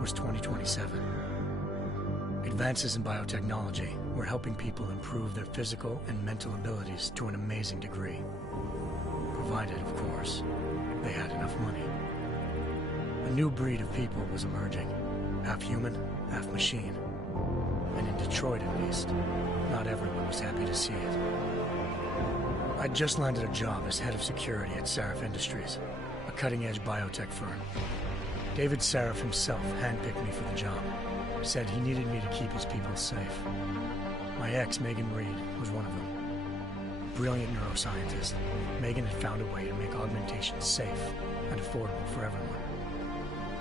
Was 2027. Advances in biotechnology were helping people improve their physical and mental abilities to an amazing degree. Provided, of course, they had enough money. A new breed of people was emerging, half human, half machine. And in Detroit, at least, not everyone was happy to see it. I'd just landed a job as head of security at Sarif Industries, a cutting-edge biotech firm. David Sarif himself handpicked me for the job. Said he needed me to keep his people safe. My ex, Megan Reed, was one of them. Brilliant neuroscientist, Megan had found a way to make augmentation safe and affordable for everyone.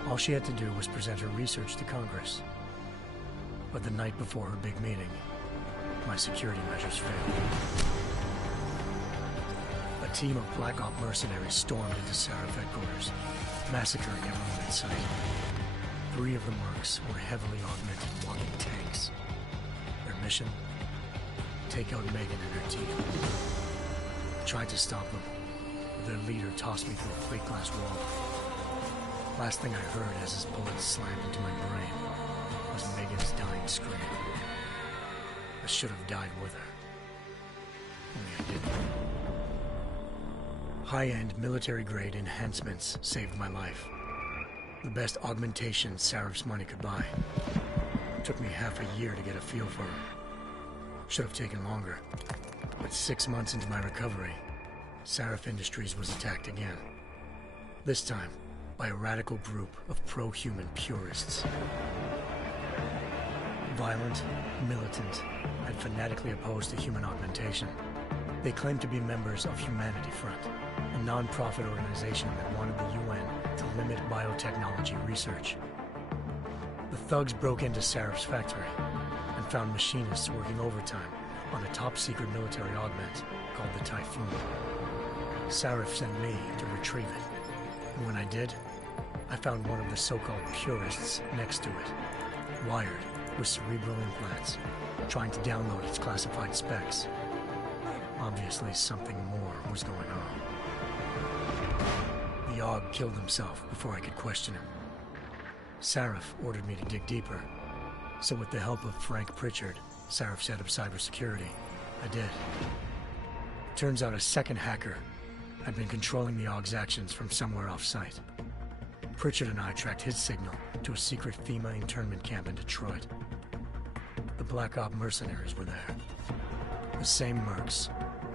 All she had to do was present her research to Congress. But the night before her big meeting, my security measures failed. A team of Black Op mercenaries stormed into Sarif headquarters, massacring everyone in sight. 3 of the mercs were heavily augmented walking tanks. Their mission? Take out Megan and her team. I tried to stop them, but their leader tossed me through a plate glass wall. Last thing I heard as his bullets slammed into my brain was Megan's dying scream. I should have died with her. Only I didn't. High-end military-grade enhancements saved my life. The best augmentation Sarif's money could buy. It took me half a year to get a feel for them. Should have taken longer. But 6 months into my recovery, Sarif Industries was attacked again. This time, by a radical group of pro-human purists. Violent, militant, and fanatically opposed to human augmentation. They claimed to be members of Humanity Front, a non-profit organization that wanted the UN to limit biotechnology research. The thugs broke into Sarif's factory and found machinists working overtime on a top-secret military augment called the Typhoon. Sarif sent me to retrieve it, and when I did, I found one of the so-called purists next to it, wired with cerebral implants, trying to download its classified specs. Obviously, something more was going on. The AUG killed himself before I could question him. Sarif ordered me to dig deeper, so with the help of Frank Pritchard, Sarif's head of cybersecurity, I did. Turns out a second hacker had been controlling the AUG's actions from somewhere off-site. Pritchard and I tracked his signal to a secret FEMA internment camp in Detroit. The Black Op mercenaries were there. The same mercs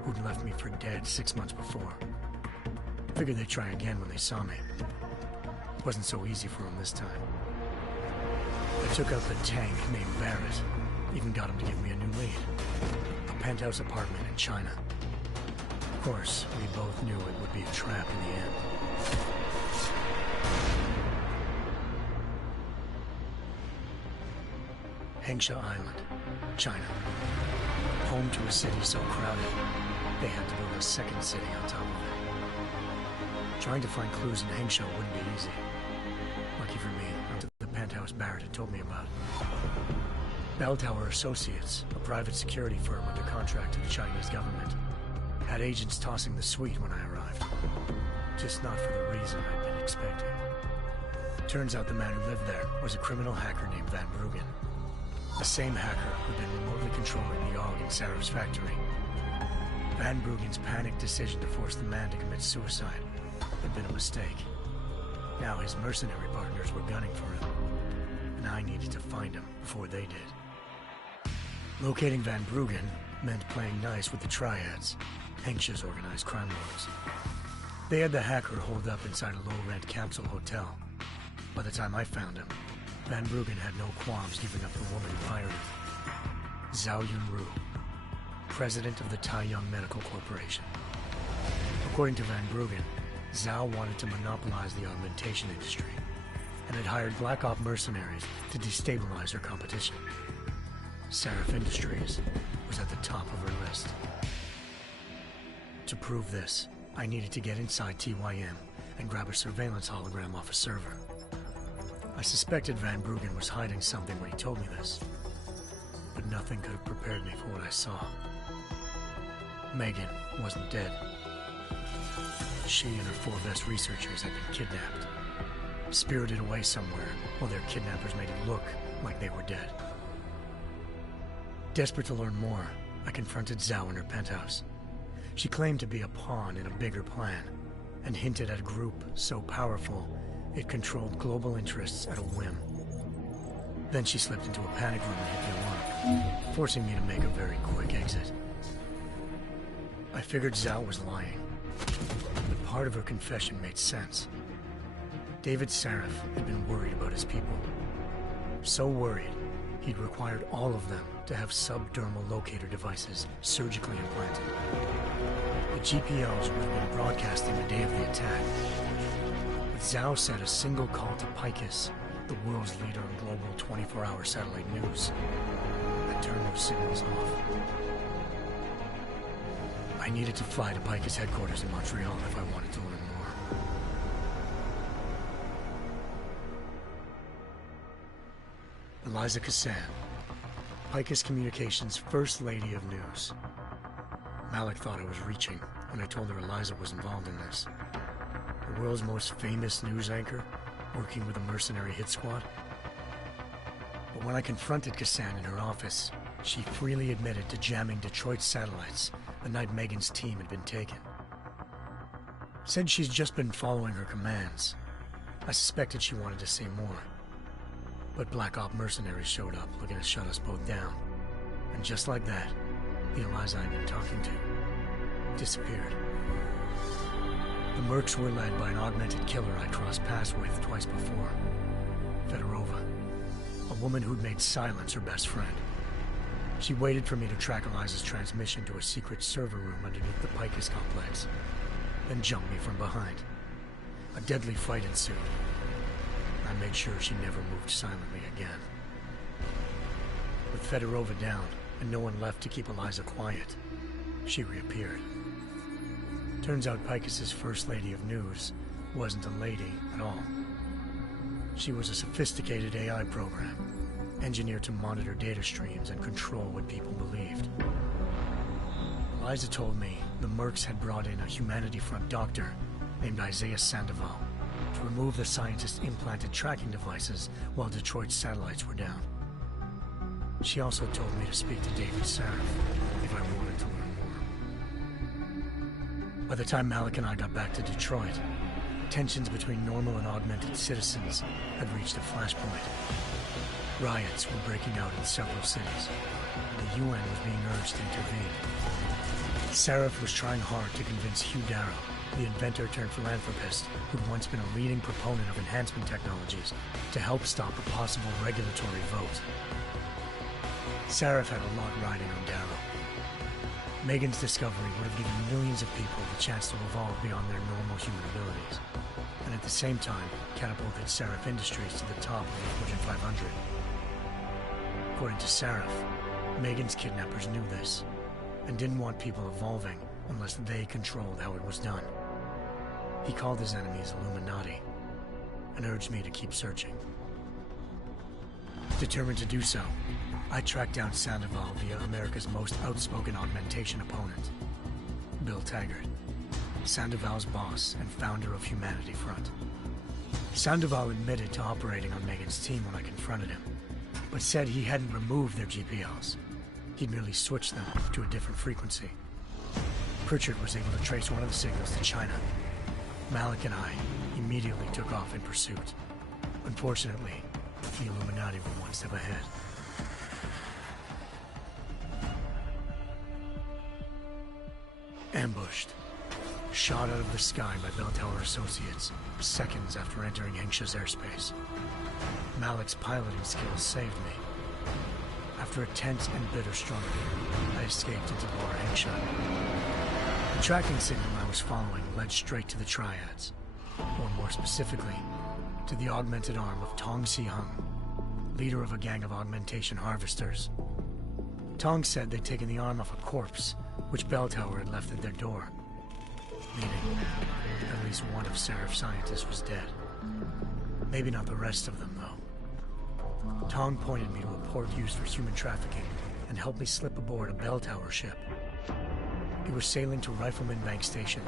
who'd left me for dead 6 months before. Figured they'd try again when they saw me. It wasn't so easy for them this time. I took out the tank named Barrett. Even got him to give me a new lead. A penthouse apartment in China. Of course, we both knew it would be a trap in the end. Hengsha Island, China. Home to a city so crowded, they had to build a second city on top of it. Trying to find clues in Hengsha wouldn't be easy. Lucky for me, I went to the penthouse Barrett had told me about. Bell Tower Associates, a private security firm under contract to the Chinese government, had agents tossing the suite when I arrived. Just not for the reason I'd been expecting. Turns out the man who lived there was a criminal hacker named Van Bruggen. The same hacker who'd been remotely controlling the AUG in Sarif's factory. Van Bruggen's panicked decision to force the man to commit suicide had been a mistake. Now his mercenary partners were gunning for him, and I needed to find him before they did. Locating Van Bruggen meant playing nice with the Triads, Hencsh's organized crime lords. They had the hacker holed up inside a low-rent capsule hotel. By the time I found him, Van Bruggen had no qualms giving up the woman who hired him. Zhao Yunru, president of the Taiyang Medical Corporation. According to Van Bruggen, Zhao wanted to monopolize the augmentation industry and had hired Black Op mercenaries to destabilize her competition. Sarif Industries was at the top of her list. To prove this, I needed to get inside TYM and grab a surveillance hologram off a server. I suspected Van Bruggen was hiding something when he told me this, but nothing could have prepared me for what I saw. Megan wasn't dead. She and her 4 best researchers had been kidnapped, spirited away somewhere while their kidnappers made it look like they were dead. Desperate to learn more, I confronted Zhao in her penthouse. She claimed to be a pawn in a bigger plan, and hinted at a group so powerful it controlled global interests at a whim. Then she slipped into a panic room and hit the alarm, forcing me to make a very quick exit. I figured Zhao was lying, but part of her confession made sense. David Sarif had been worried about his people. So worried, he'd required all of them to have subdermal locator devices surgically implanted. The GPOs would have been broadcasting the day of the attack. But Zhao said a single call to Picus, the world's leader in global 24-hour satellite news, had turned those signals off. I needed to fly to Picus headquarters in Montreal if I wanted to learn more. Eliza Cassan, Picus Communications' First Lady of News. Malik thought I was reaching when I told her Eliza was involved in this. The world's most famous news anchor, working with a mercenary hit squad. But when I confronted Cassan in her office, she freely admitted to jamming Detroit satellites the night Megan's team had been taken. Said she's just been following her commands. I suspected she wanted to say more. But Black Op mercenaries showed up looking to shut us both down. And just like that, the Eliza I'd been talking to disappeared. The Mercs were led by an augmented killer I'd crossed paths with twice before. Fedorova, a woman who'd made silence her best friend. She waited for me to track Eliza's transmission to a secret server room underneath the Picus complex, then jumped me from behind. A deadly fight ensued. I made sure she never moved silently again. With Fedorova down, and no one left to keep Eliza quiet, she reappeared. Turns out Picus's First Lady of News wasn't a lady at all. She was a sophisticated AI program, engineered to monitor data streams and control what people believed. Eliza told me the Mercs had brought in a Humanity Front doctor named Isaiah Sandoval to remove the scientist's implanted tracking devices while Detroit's satellites were down. She also told me to speak to David Sarif if I wanted to learn more. By the time Malik and I got back to Detroit, tensions between normal and augmented citizens had reached a flashpoint. Riots were breaking out in several cities, and the UN was being urged to intervene. Sarif was trying hard to convince Hugh Darrow, the inventor-turned-philanthropist who'd once been a leading proponent of enhancement technologies, to help stop a possible regulatory vote. Sarif had a lot riding on Darrow. Megan's discovery would have given millions of people the chance to evolve beyond their normal human abilities, and at the same time catapulted Sarif Industries to the top of the Fortune 500. According to Sarif, Megan's kidnappers knew this, and didn't want people evolving unless they controlled how it was done. He called his enemies Illuminati, and urged me to keep searching. Determined to do so, I tracked down Sandoval via America's most outspoken augmentation opponent, Bill Taggart, Sandoval's boss and founder of Humanity Front. Sandoval admitted to operating on Megan's team when I confronted him, but said he hadn't removed their GPLs. He'd merely switched them to a different frequency. Pritchard was able to trace one of the signals to China. Malik and I immediately took off in pursuit. Unfortunately, the Illuminati were one step ahead. Ambushed. Shot out of the sky by Bell Tower Associates, seconds after entering Hengsha's airspace. Malik's piloting skills saved me. After a tense and bitter struggle, I escaped into Lower Hengsha. The tracking signal I was following led straight to the Triads, or more specifically, to the augmented arm of Tong Si-hung, leader of a gang of augmentation harvesters. Tong said they'd taken the arm off a corpse, which Bell Tower had left at their door, meaning at least one of Seraph's scientists was dead. Maybe not the rest of them, though. Tong pointed me to a port used for human trafficking and helped me slip aboard a Bell Tower ship. It was sailing to Rifleman Bank Station,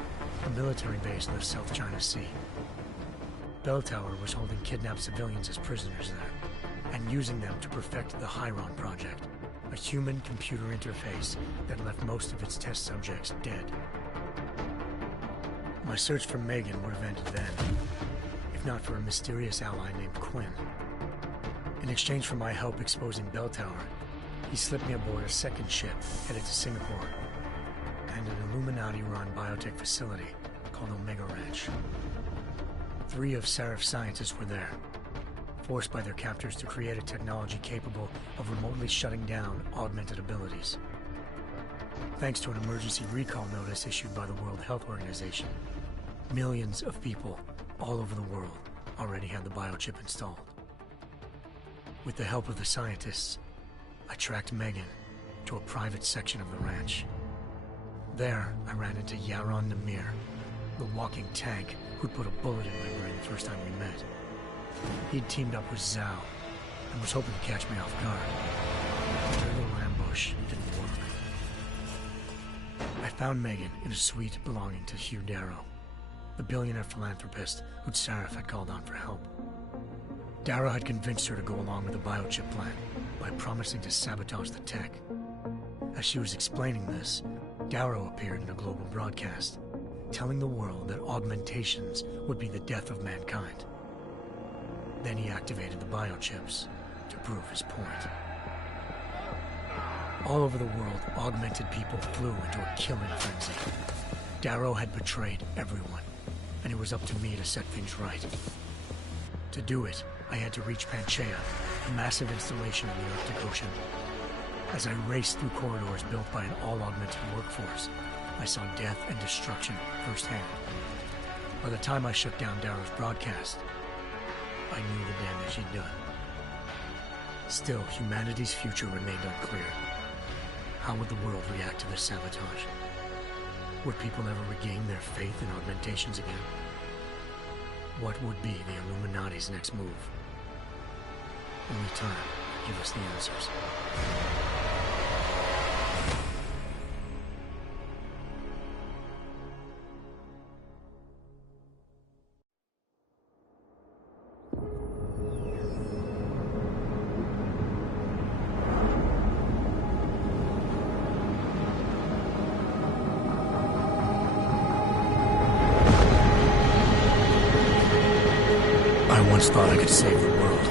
a military base in the South China Sea. Bell Tower was holding kidnapped civilians as prisoners there, and using them to perfect the Chiron Project, a human-computer interface that left most of its test subjects dead. My search for Megan would have ended then, if not for a mysterious ally named Quinn. In exchange for my help exposing Bell Tower, he slipped me aboard a second ship headed to Singapore and an Illuminati-run biotech facility called Omega Ranch. 3 of Seraph's scientists were there, forced by their captors to create a technology capable of remotely shutting down augmented abilities. Thanks to an emergency recall notice issued by the World Health Organization, millions of people all over the world already had the biochip installed. With the help of the scientists, I tracked Megan to a private section of the ranch. There, I ran into Yaron Namir, the walking tank who'd put a bullet in my brain the first time we met. He'd teamed up with Zhao and was hoping to catch me off guard. Their little ambush didn't work. I found Megan in a suite belonging to Hugh Darrow, the billionaire philanthropist who'd Seraph had called on for help. Darrow had convinced her to go along with the biochip plan by promising to sabotage the tech. As she was explaining this, Darrow appeared in a global broadcast, telling the world that augmentations would be the death of mankind. Then he activated the biochips to prove his point. All over the world, augmented people flew into a killing frenzy. Darrow had betrayed everyone, and it was up to me to set things right. To do it, I had to reach Panchaea, a massive installation in the Arctic Ocean. As I raced through corridors built by an all-augmented workforce, I saw death and destruction firsthand. By the time I shut down Darrow's broadcast, I knew the damage he'd done. Still, humanity's future remained unclear. How would the world react to this sabotage? Would people ever regain their faith in augmentations again? What would be the Illuminati's next move? Only time will give us the answers. I once thought I could save the world.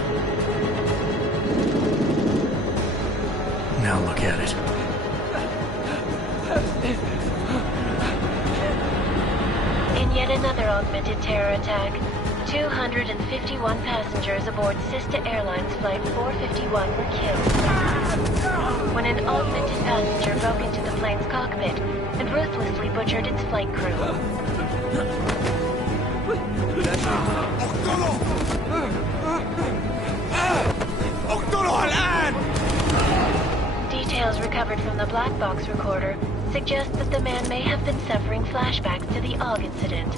Now look at it. In yet another augmented terror attack, 251 passengers aboard Sista Airlines Flight 451 were killed when an augmented passenger broke into the plane's cockpit and ruthlessly butchered its flight crew. Details recovered from the black box recorder suggest that the man may have been suffering flashbacks to the AUG incident.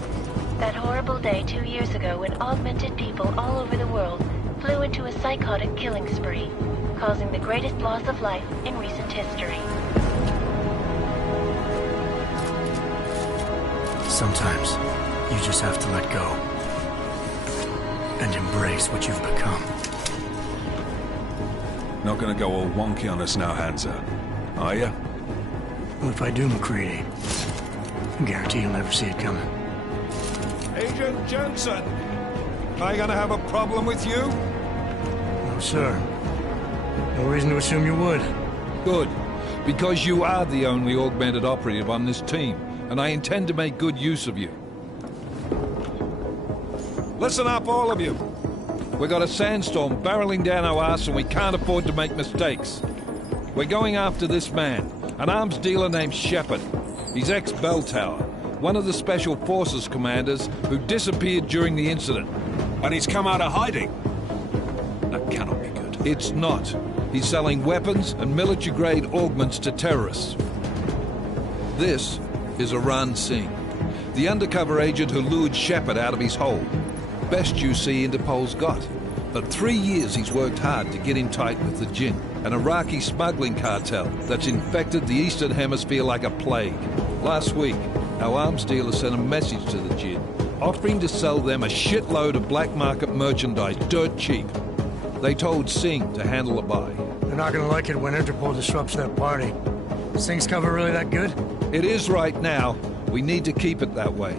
That horrible day 2 years ago when augmented people all over the world flew into a psychotic killing spree, causing the greatest loss of life in recent history. Sometimes, you just have to let go and embrace what you've become. Not gonna go all wonky on us now, Hansa, are ya? Well, if I do, MacReady, Guarantee you'll never see it coming. Agent Jensen! Am I gonna have a problem with you? No, sir. No reason to assume you would. Good. Because you are the only augmented operative on this team, and I intend to make good use of you. Listen up, all of you. We got a sandstorm barreling down our arse and we can't afford to make mistakes. We're going after this man, an arms dealer named Shepard. He's ex-Bell Tower, one of the Special Forces commanders who disappeared during the incident. And he's come out of hiding. That cannot be good. It's not. He's selling weapons and military-grade augments to terrorists. This is Aran Singh, the undercover agent who lured Shepard out of his hole. Best you see Interpol's got. For 3 years he's worked hard to get in tight with the Jinn, an Iraqi smuggling cartel that's infected the Eastern Hemisphere like a plague. Last week, our arms dealer sent a message to the Jinn, offering to sell them a shitload of black market merchandise dirt cheap. They told Singh to handle the buy. They're not gonna like it when Interpol disrupts their party. Singh's cover really that good? It is right now. We need to keep it that way.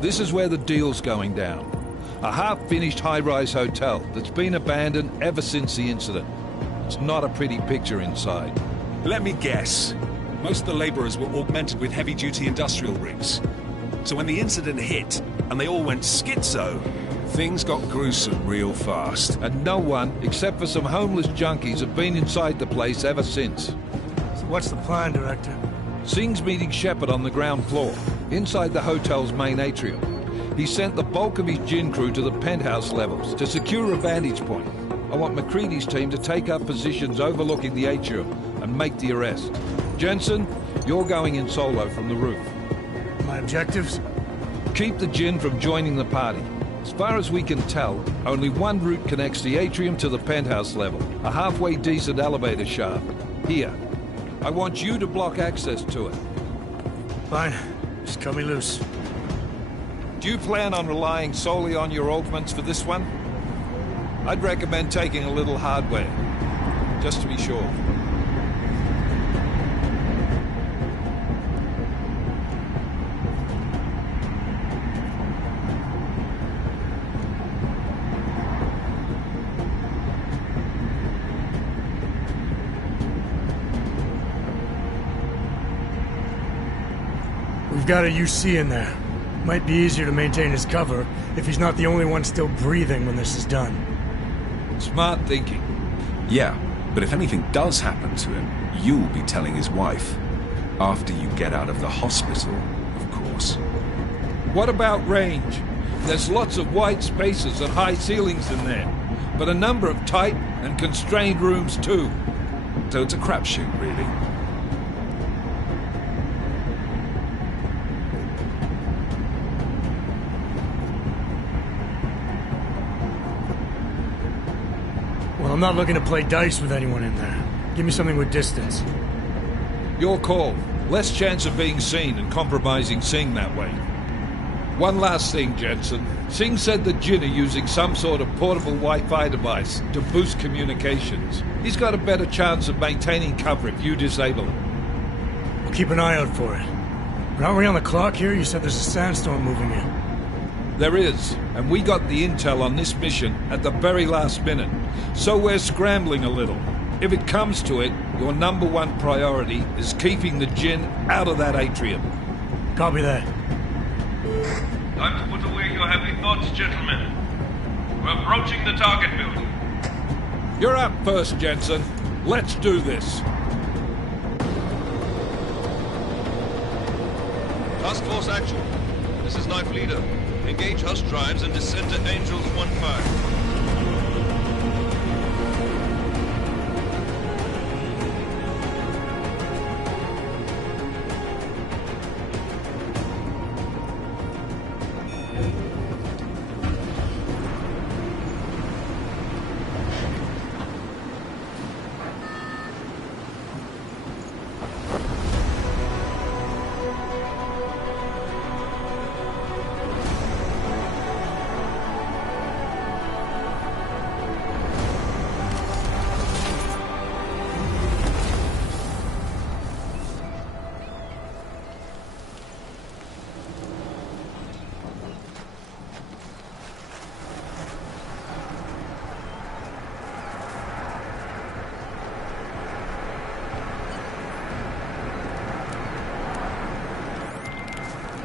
This is where the deal's going down. A half-finished high-rise hotel that's been abandoned ever since the incident. It's not a pretty picture inside. Let me guess. Most of the laborers were augmented with heavy-duty industrial rigs. So when the incident hit, and they all went schizo, things got gruesome real fast. And no one, except for some homeless junkies, have been inside the place ever since. So what's the plan, Director? Singh's meeting Shepard on the ground floor, inside the hotel's main atrium. He sent the bulk of his Jinn crew to the penthouse levels to secure a vantage point. I want McCready's team to take up positions overlooking the atrium and make the arrest. Jensen, you're going in solo from the roof. My objectives? Keep the Jinn from joining the party. As far as we can tell, only one route connects the atrium to the penthouse level, a halfway decent elevator shaft. Here. I want you to block access to it. Fine. Just cut me loose. Do you plan on relying solely on your augments for this one? I'd recommend taking a little hardware, just to be sure. We've got a UC in there. Might be easier to maintain his cover if he's not the only one still breathing when this is done. Smart thinking. Yeah, but if anything does happen to him, you'll be telling his wife. After you get out of the hospital, of course. What about range? There's lots of wide spaces and high ceilings in there, but a number of tight and constrained rooms too. So it's a crapshoot, really. Well, I'm not looking to play dice with anyone in there. Give me something with distance. Your call. Less chance of being seen and compromising Singh that way. One last thing, Jensen. Singh said the Jinn are using some sort of portable Wi-Fi device to boost communications. He's got a better chance of maintaining cover if you disable it. We'll keep an eye out for it. But aren't we on the clock here? You said there's a sandstorm moving in. There is, and we got the intel on this mission at the very last minute, so we're scrambling a little. If it comes to it, your #1 priority is keeping the Jinn out of that atrium. Copy that. Time to put away your heavy thoughts, gentlemen. We're approaching the target building. You're up first, Jensen. Let's do this. Task Force action. This is Knife Leader. Engage Hush drives and descend to Angels 1-5.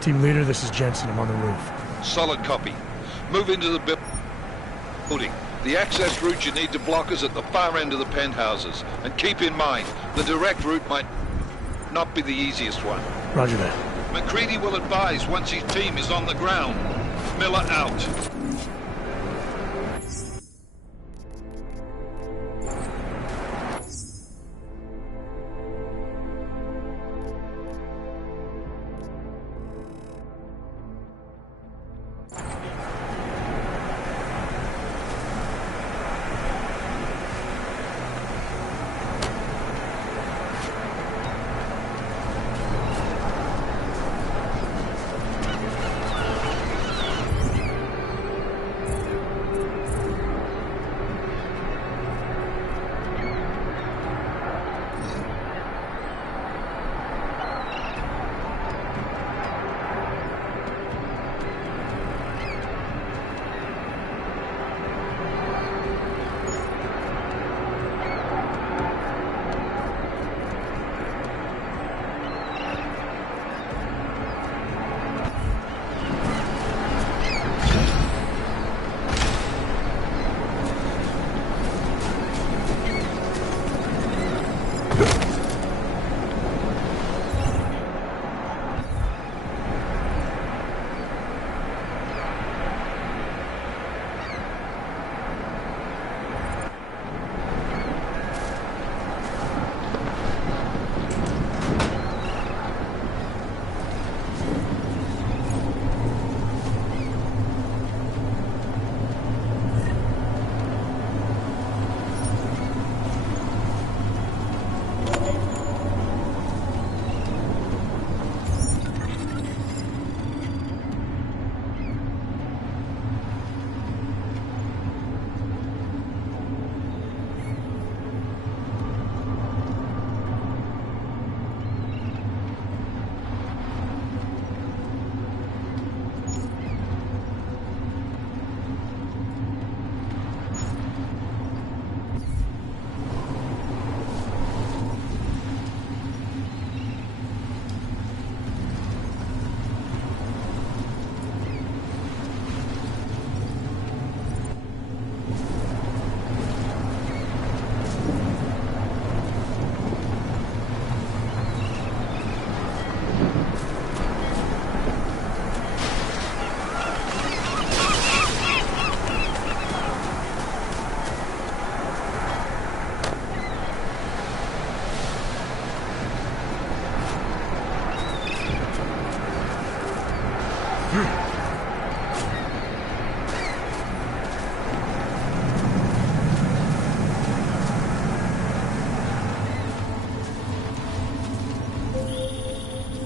Team leader, this is Jensen. I'm on the roof. Solid copy. Move into the building. The access route you need to block is at the far end of the penthouses. And keep in mind, the direct route might not be the easiest one. Roger that. McCready will advise once his team is on the ground. Miller out.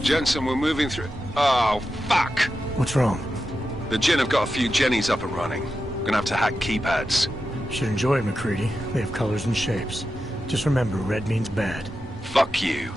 Jensen, we're moving through... Oh, fuck! What's wrong? The Jinn have got a few Jennies up and running. We're gonna have to hack keypads. Should enjoy it, McCready. They have colors and shapes. Just remember, red means bad. Fuck you.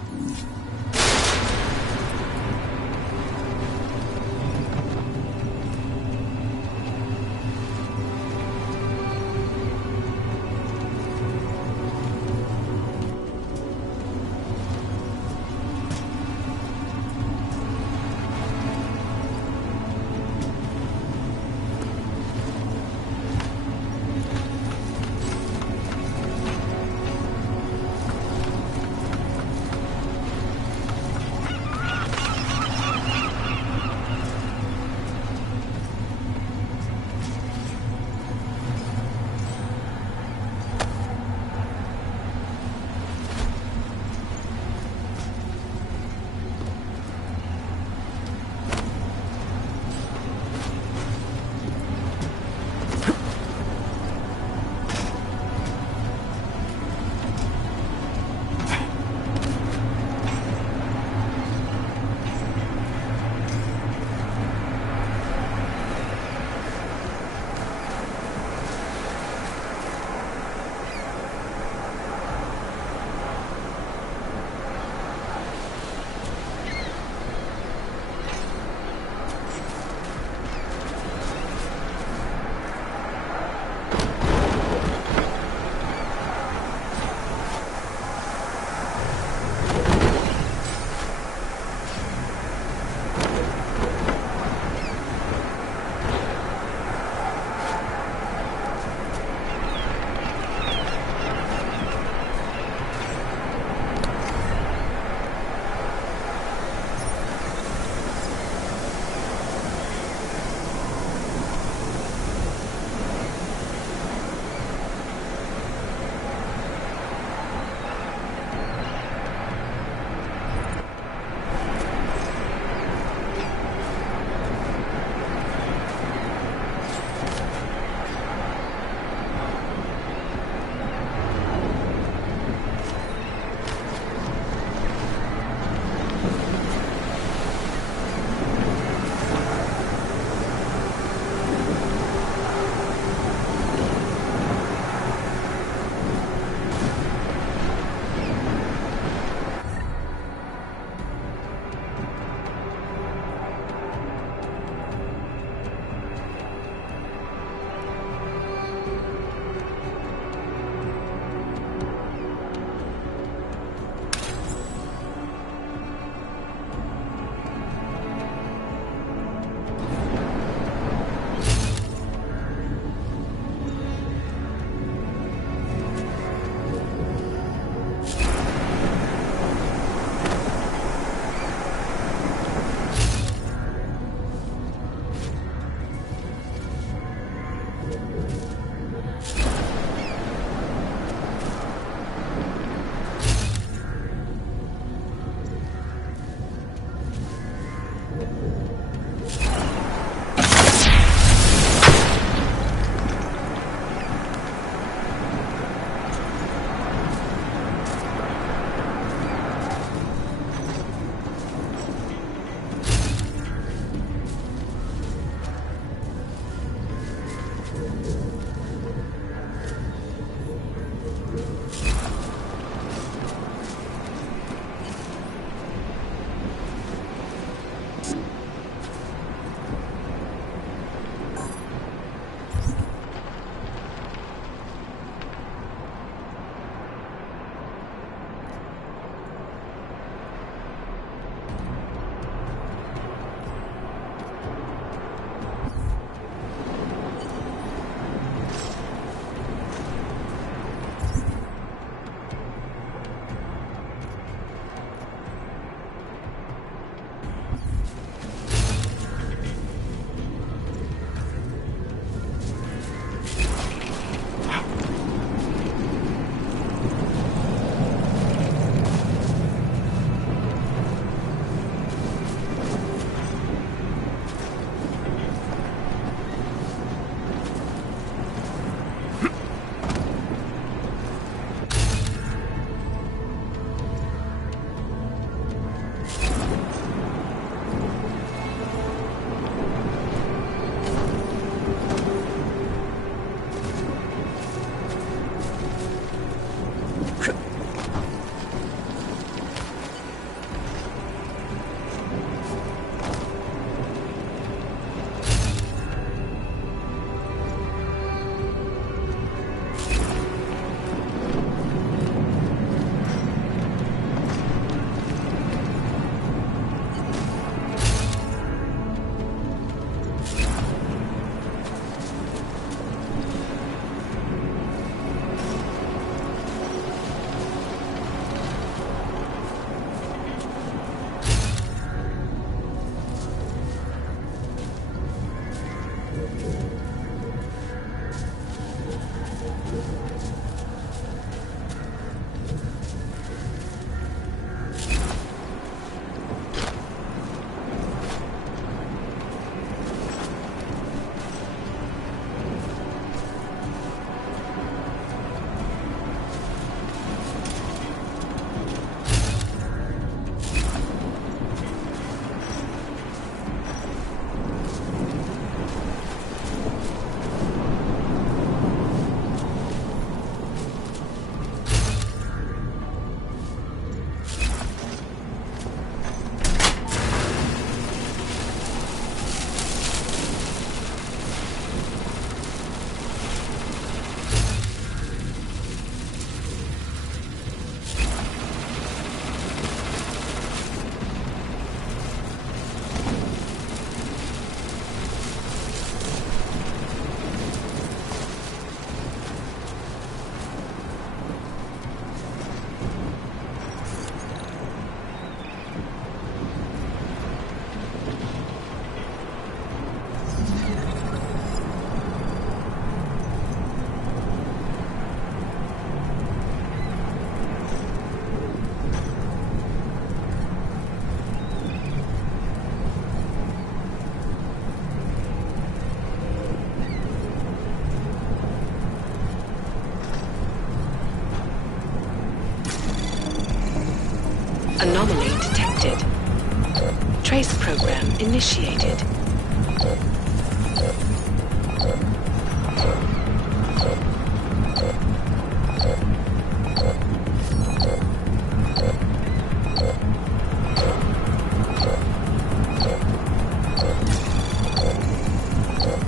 initiated.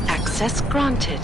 Access granted.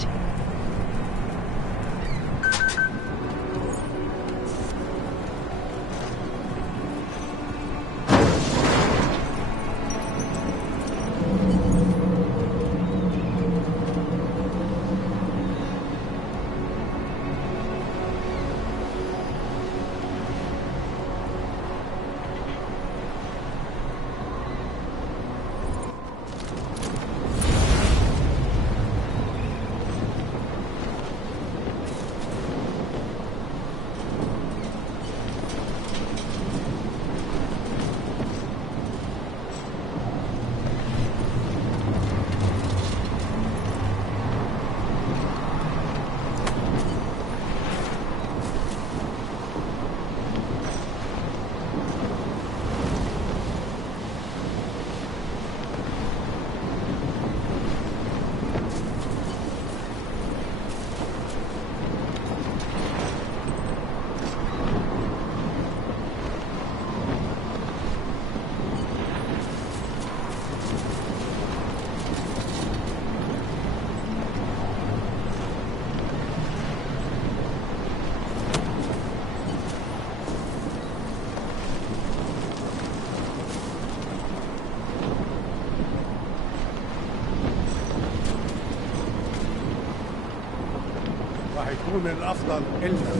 يكون من الأفضل إلنا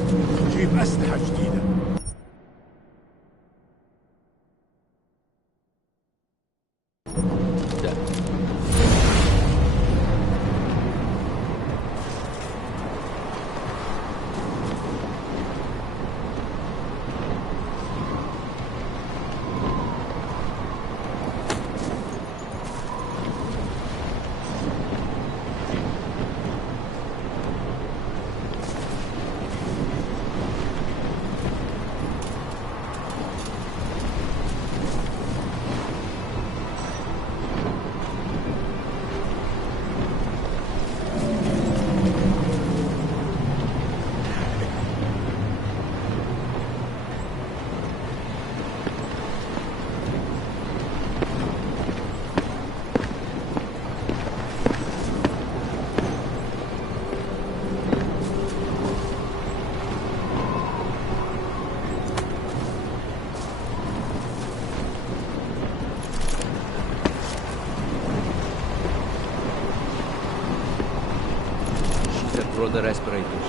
نجيب أسلحة جديدة. Throw the respirators.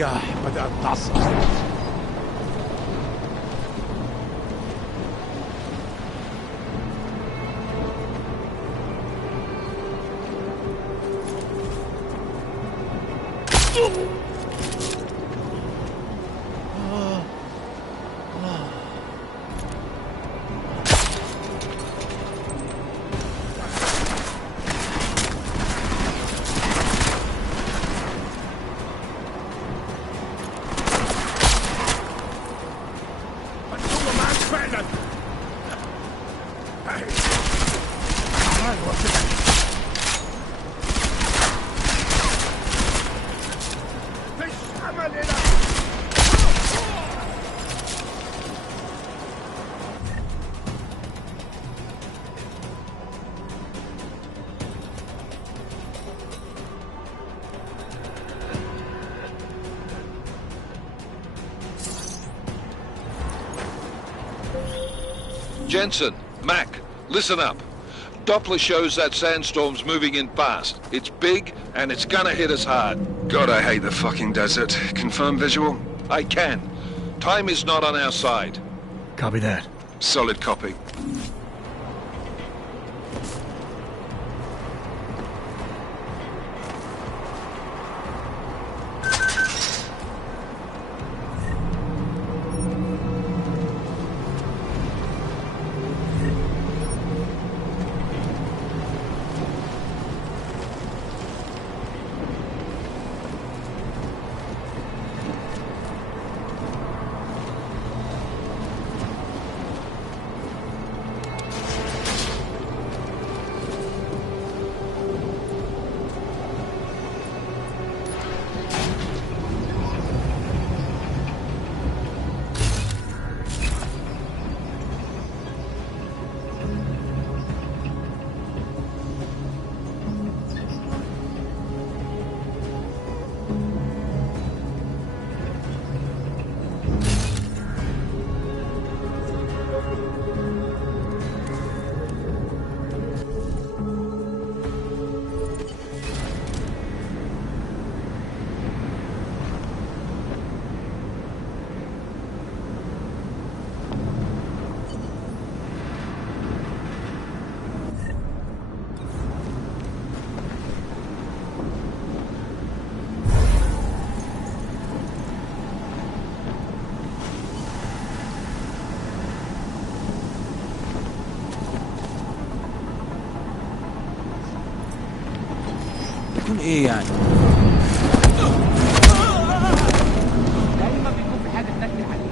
المياه بدأت تعصف. Jensen, Mac, listen up. Doppler shows that sandstorm's moving in fast. It's big, and it's gonna hit us hard. God, I hate the fucking desert. Confirm visual? I can. Time is not on our side. Copy that. Solid copy. يكون ايه يعني؟ دايما بيكون في حاجه تنكر عليها.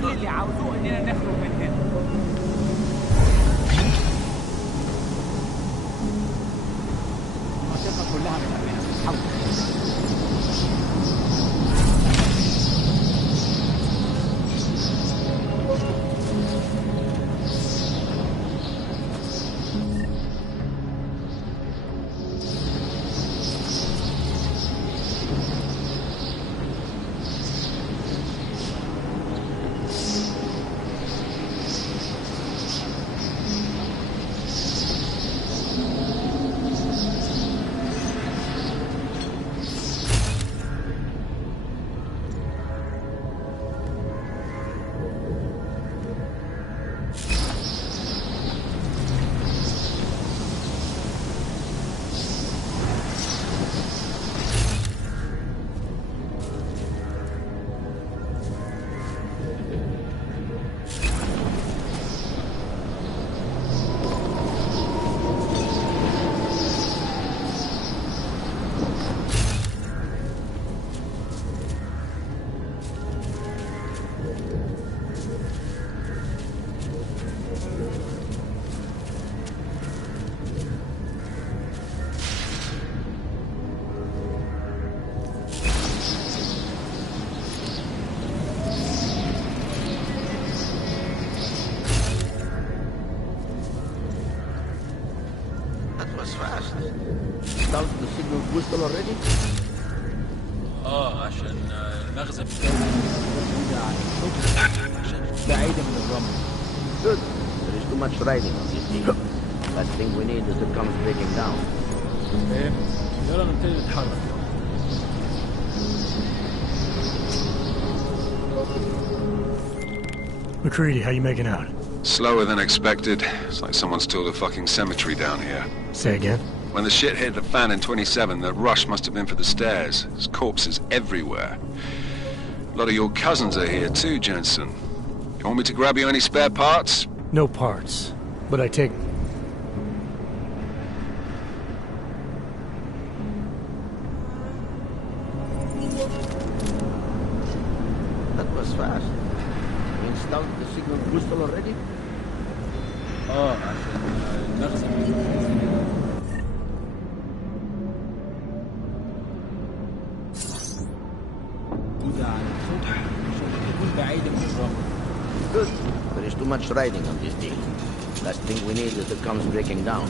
كل اللي عاوزوه اننا نخرج من هنا. المنطقة كلها متأمنة بالحول. Whistle already? عشان المخزن بعيدة من الرمل. Good. There is too much riding on this thing. Last thing we need is it comes breaking down. فاهم؟ يلا نبتدي نتحرك. McCready, how you making out? Slower than expected. It's like someone's tilled a fucking cemetery down here. Say again? When the shit hit the fan in 27, the rush must have been for the stairs. There's corpses everywhere. A lot of your cousins are here too, Jensen. You want me to grab you any spare parts? No parts, but I take... That was fast. You installed the signal whistle already? عشان المخزن Good. There is too much riding on this thing. Last thing we need is it comes breaking down.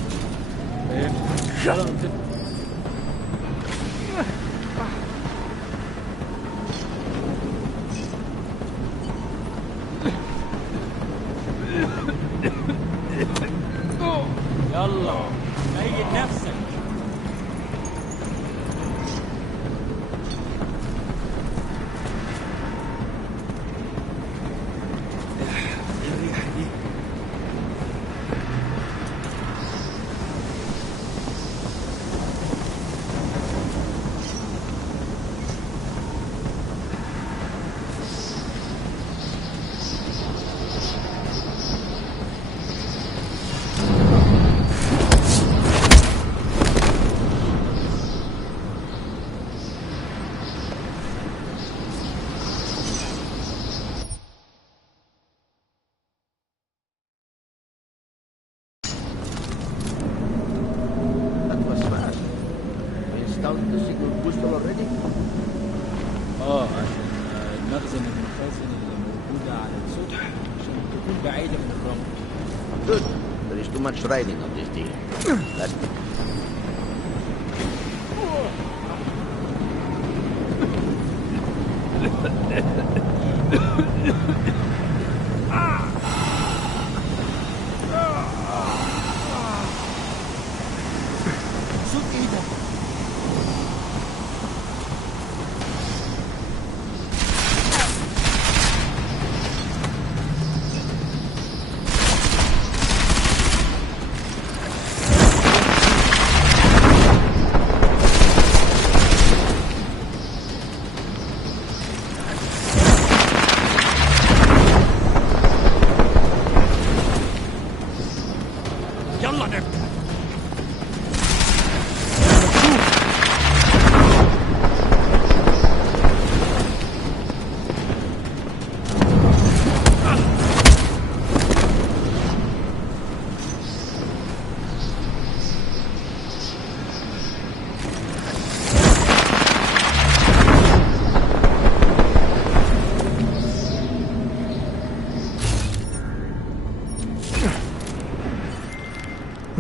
يلا ميت نفسك. Good. There is too much riding on this thing. Last thing.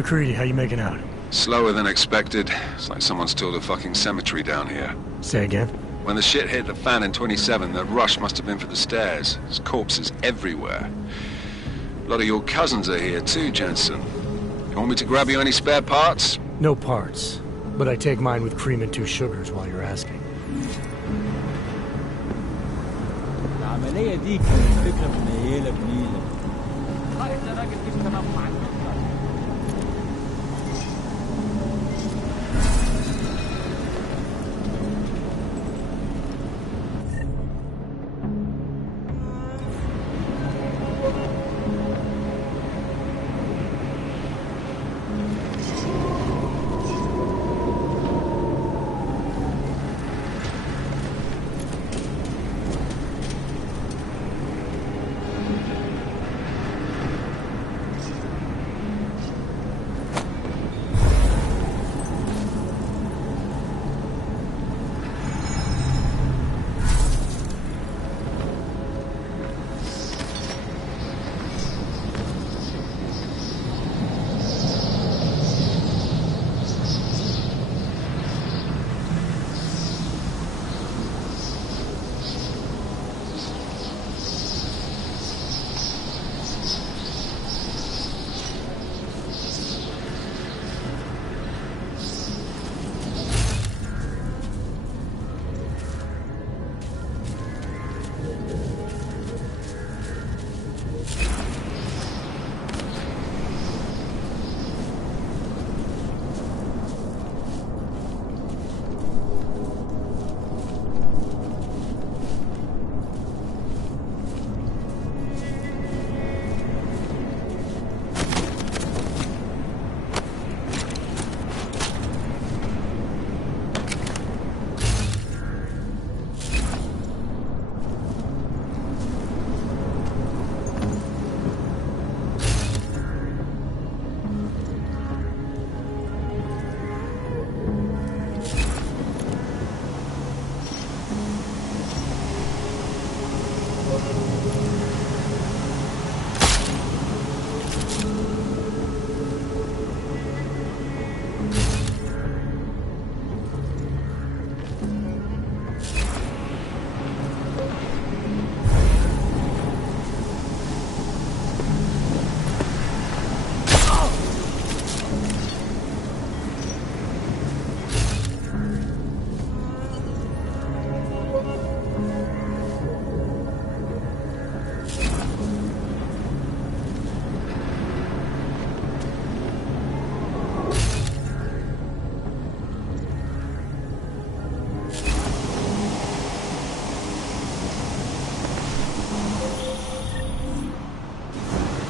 McCready, how you making out? Slower than expected. It's like someone's tilled a fucking cemetery down here. Say again? When the shit hit the fan in 27, the rush must have been for the stairs. There's corpses everywhere. A lot of your cousins are here too, Jensen. You want me to grab you any spare parts? No parts. But I take mine with cream and 2 sugars while you're asking. العملية دي كانت فكرة منيلة بنيلة. رأيت راجل كيف تنام مع النقطة.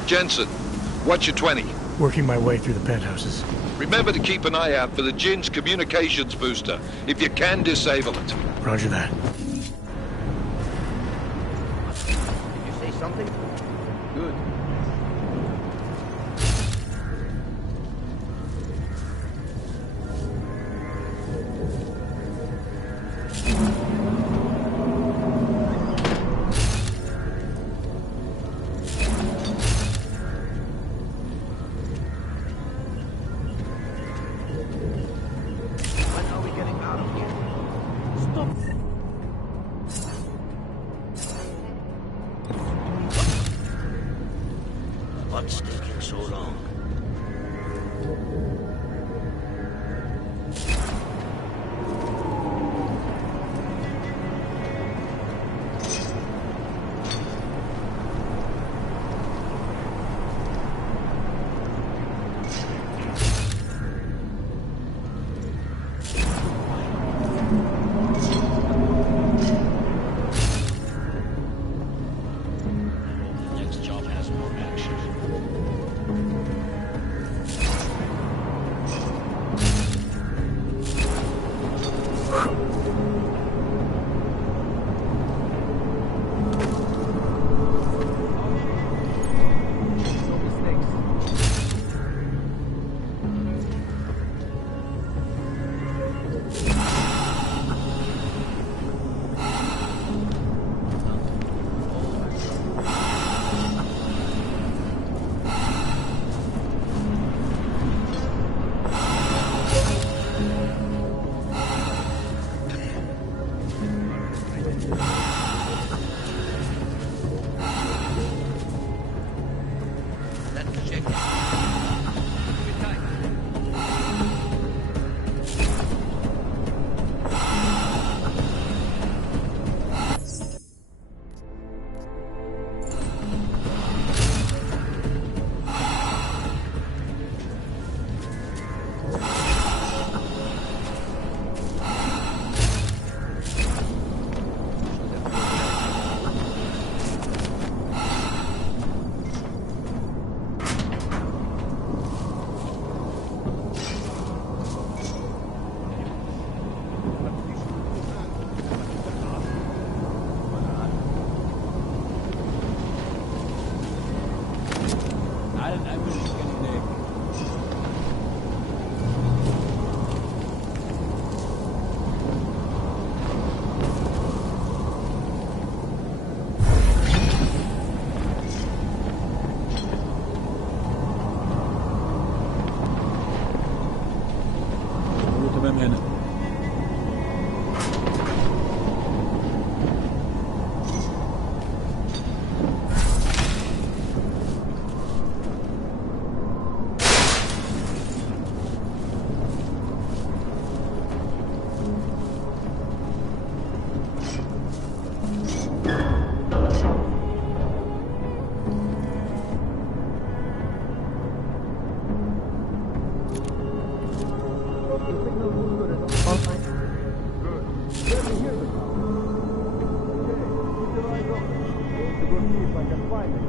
Jensen, what's your 20? Working my way through the penthouses. Remember to keep an eye out for the Jinn's communications booster. If you can, disable it. Roger that. Did you say something? Good. What's taking so long? We'll see if I can find it.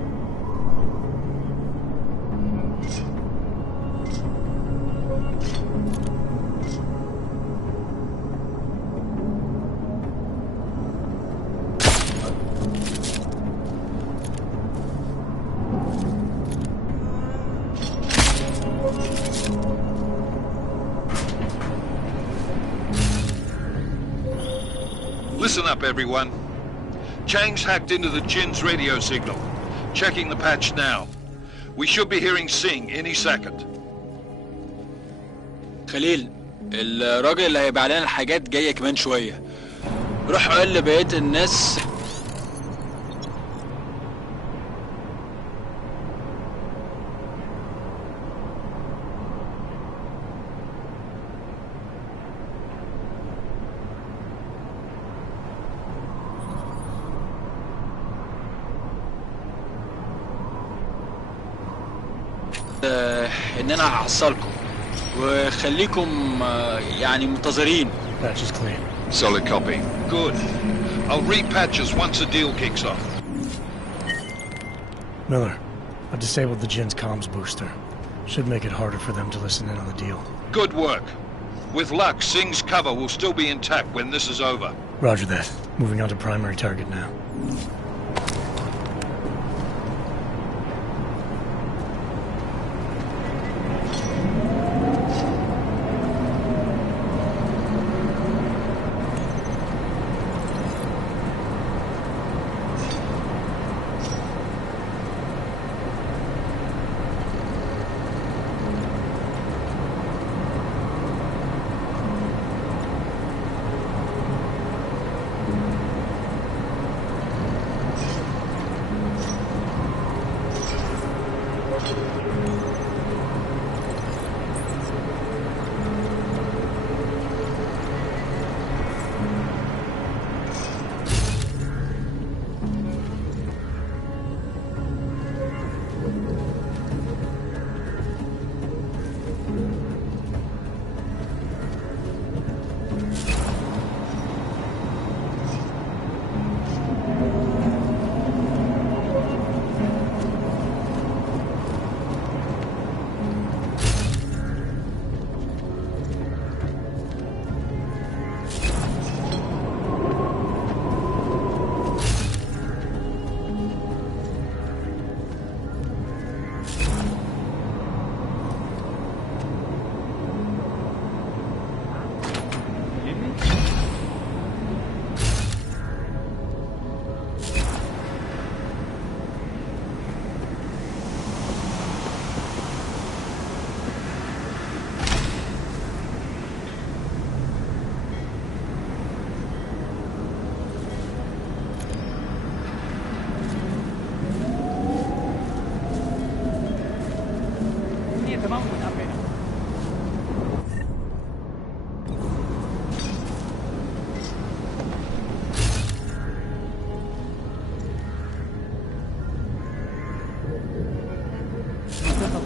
Listen up, everyone. Chang's hacked into the Jinn's radio signal. Checking the patch now. We should be hearing Singh any second. خليل، الراجل اللي هيبيع لنا الحاجات جاي كمان شوية. روح قول لبقية الناس ان انا هحصلكم وخليكم يعني منتظرين. Patch is clean. Solid copy. Good. I'll repatch us once the deal kicks off. Miller, I disabled the Jinn's comms booster. Should make it harder for them to listen in on the deal. Good work. With luck, Singh's cover will still be intact when this is over. Roger that. Moving on to primary target now.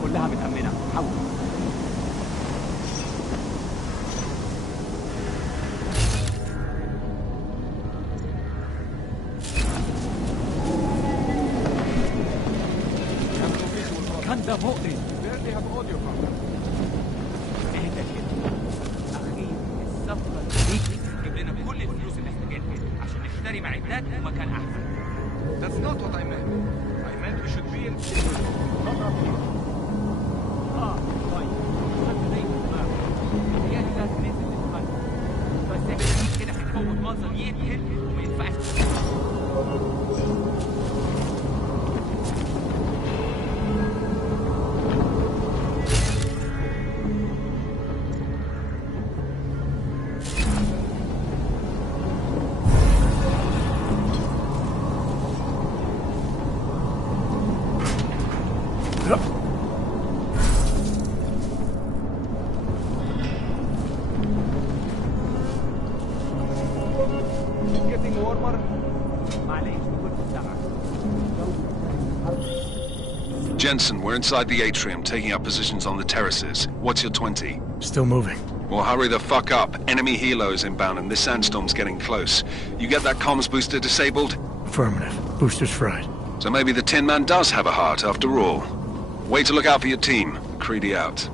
كلها متأمنة. حول. كان ده مؤذي. Barely have audio from them. اهدى كده. أخي الصفقة دي تجيب لنا كل الفلوس اللي احتاجناها عشان نشتري معدات ومكان أحسن. That's not what I meant. I meant we should be in... Not up here. طيب. خدت زي الدماغ. هي دي لازم ننزل نتخانق. بس احنا كده هنفوت منظر يقتل وما ينفعش. Jensen, we're inside the atrium, taking up positions on the terraces. What's your 20? Still moving. Well, hurry the fuck up. Enemy helos inbound and this sandstorm's getting close. You get that comms booster disabled? Affirmative. Booster's fried. So maybe the Tin Man does have a heart after all. Way to look out for your team. Creedy out.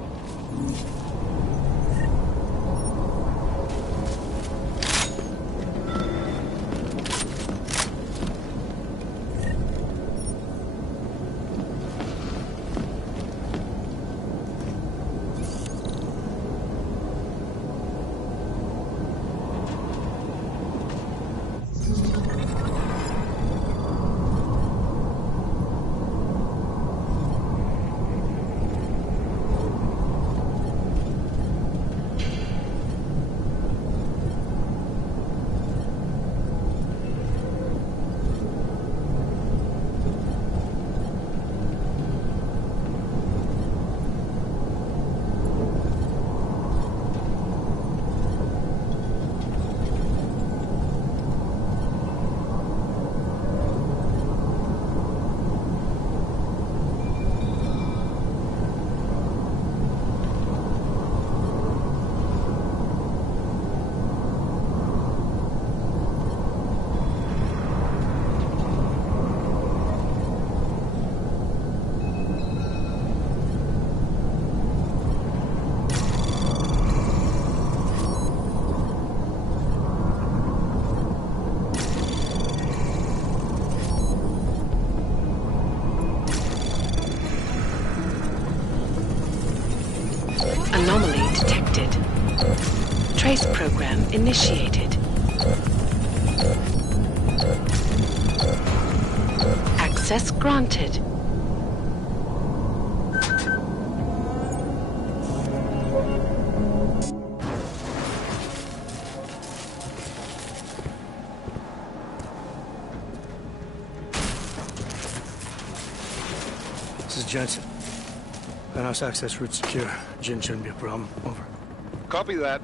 Anomaly detected. Trace program initiated. Access granted. This is Jensen. Penthouse access route secure. Jinn shouldn't be a problem. Over. Copy that.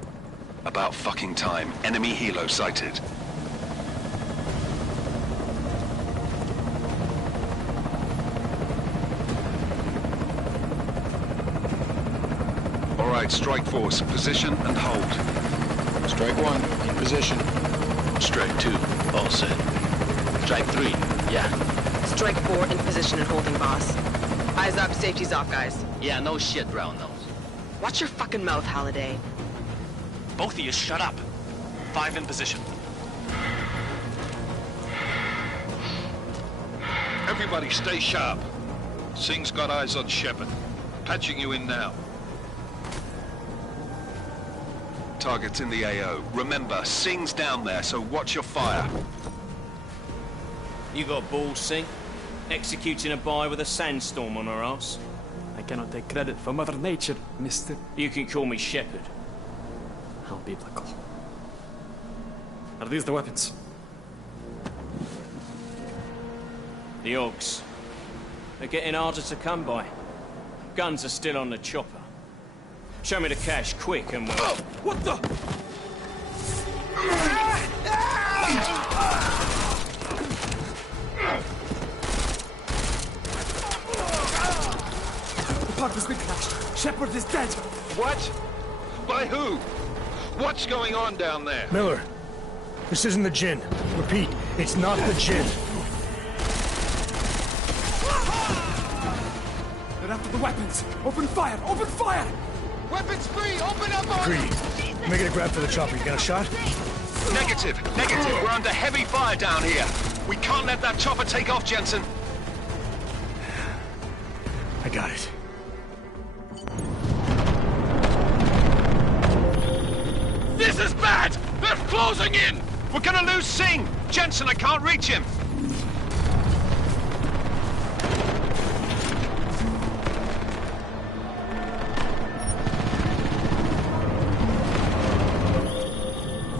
About fucking time. Enemy helo sighted. All right, Strike Force. Position and hold. Strike 1, in position. Strike 2, all set. Strike 3, yeah. Strike 4, in position and holding, boss. Eyes up, safety's off, guys. Yeah, no shit, round nose. Watch your fucking mouth, Halliday. Both of you, shut up. 5 in position. Everybody stay sharp. Singh's got eyes on Shepard. Patching you in now. Target's in the AO. Remember, Singh's down there, so watch your fire. You got balls, Singh? Executing a buy with a sandstorm on our ass? I cannot take credit for Mother Nature, mister. You can call me Shepard. How biblical. Are these the weapons? The Augs. They're getting harder to come by. Guns are still on the chopper. Show me the cash, quick, and we'll... Oh, what the? The park has been crashed. Shepard is dead. What? By who? What's going on down there? Miller, this isn't the Jinn. Repeat, it's not the Jinn. They're after the weapons. Open fire! Open fire! Weapons free! Open up on Creedy, make it a grab for the chopper. You got a shot? Negative. We're under heavy fire down here. We can't let that chopper take off, Jensen. I got it. This is bad! They're closing in! We're gonna lose Singh! Jensen, I can't reach him!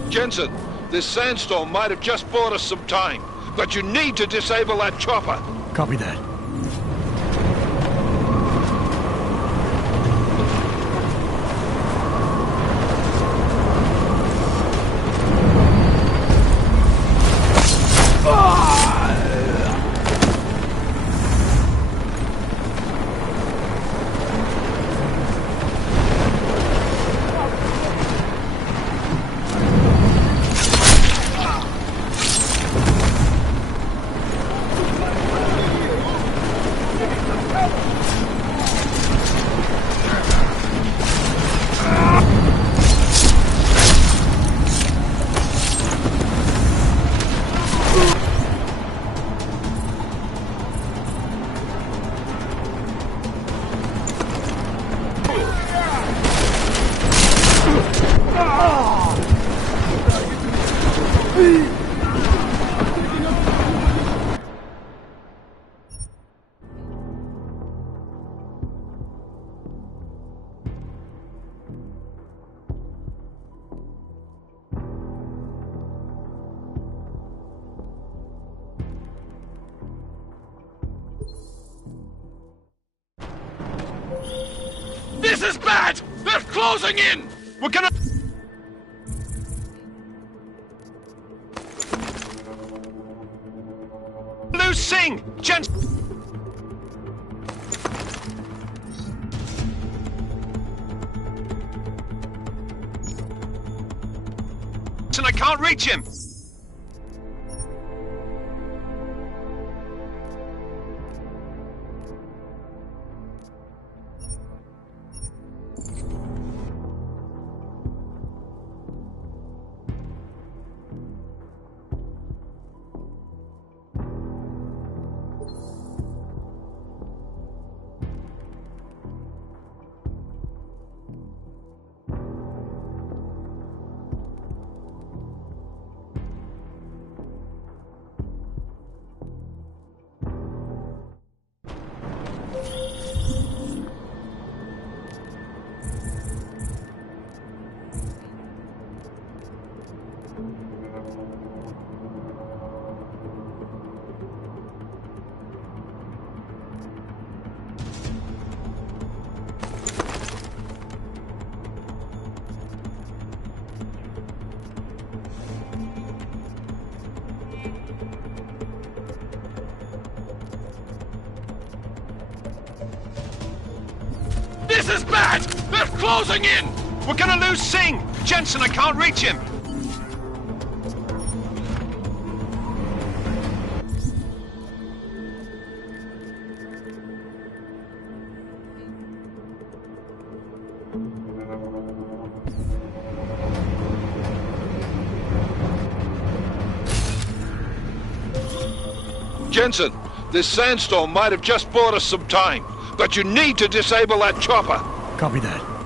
Jensen, this sandstorm might have just bought us some time, but you need to disable that chopper. Copy that. This is bad! They're closing in! We're gonna... lose Singh! Jensen, I can't reach him! This is bad! They're closing in! We're gonna lose Singh! Jensen, I can't reach him! Jensen, this sandstorm might have just bought us some time, but you need to disable that chopper. Copy that.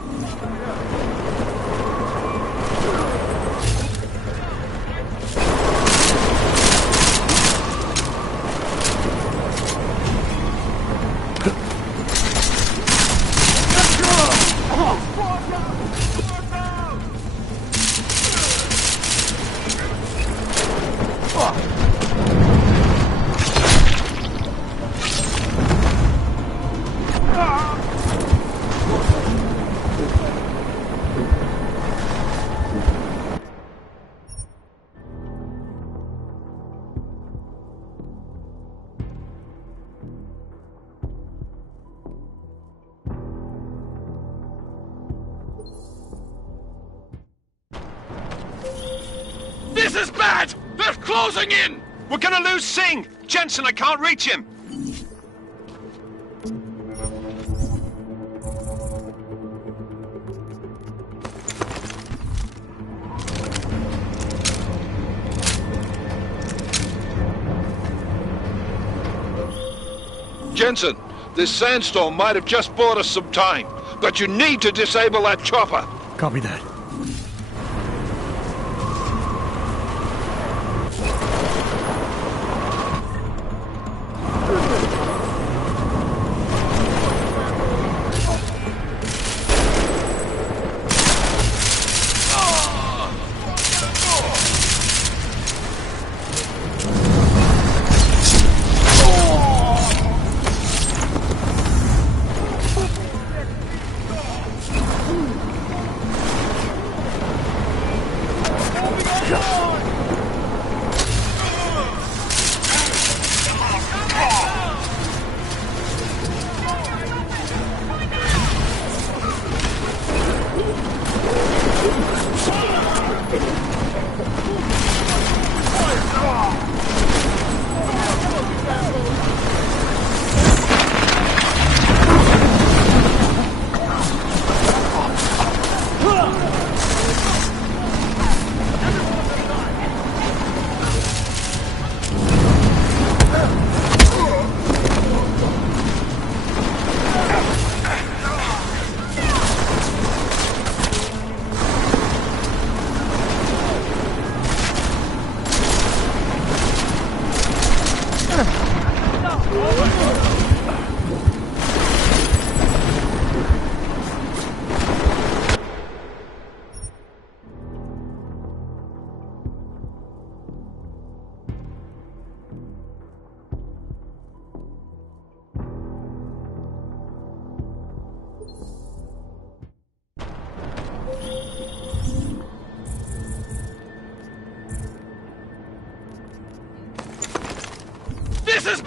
This is bad! They're closing in! We're gonna lose Singh! Jensen, I can't reach him! Jensen, this sandstorm might have just bought us some time, but you need to disable that chopper. Copy that.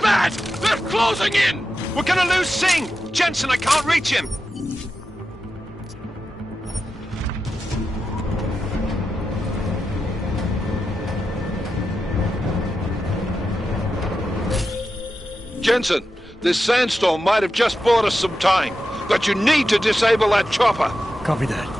bad! They're closing in! We're gonna lose Singh! Jensen, I can't reach him! Jensen, this sandstorm might have just bought us some time, but you need to disable that chopper. Copy that.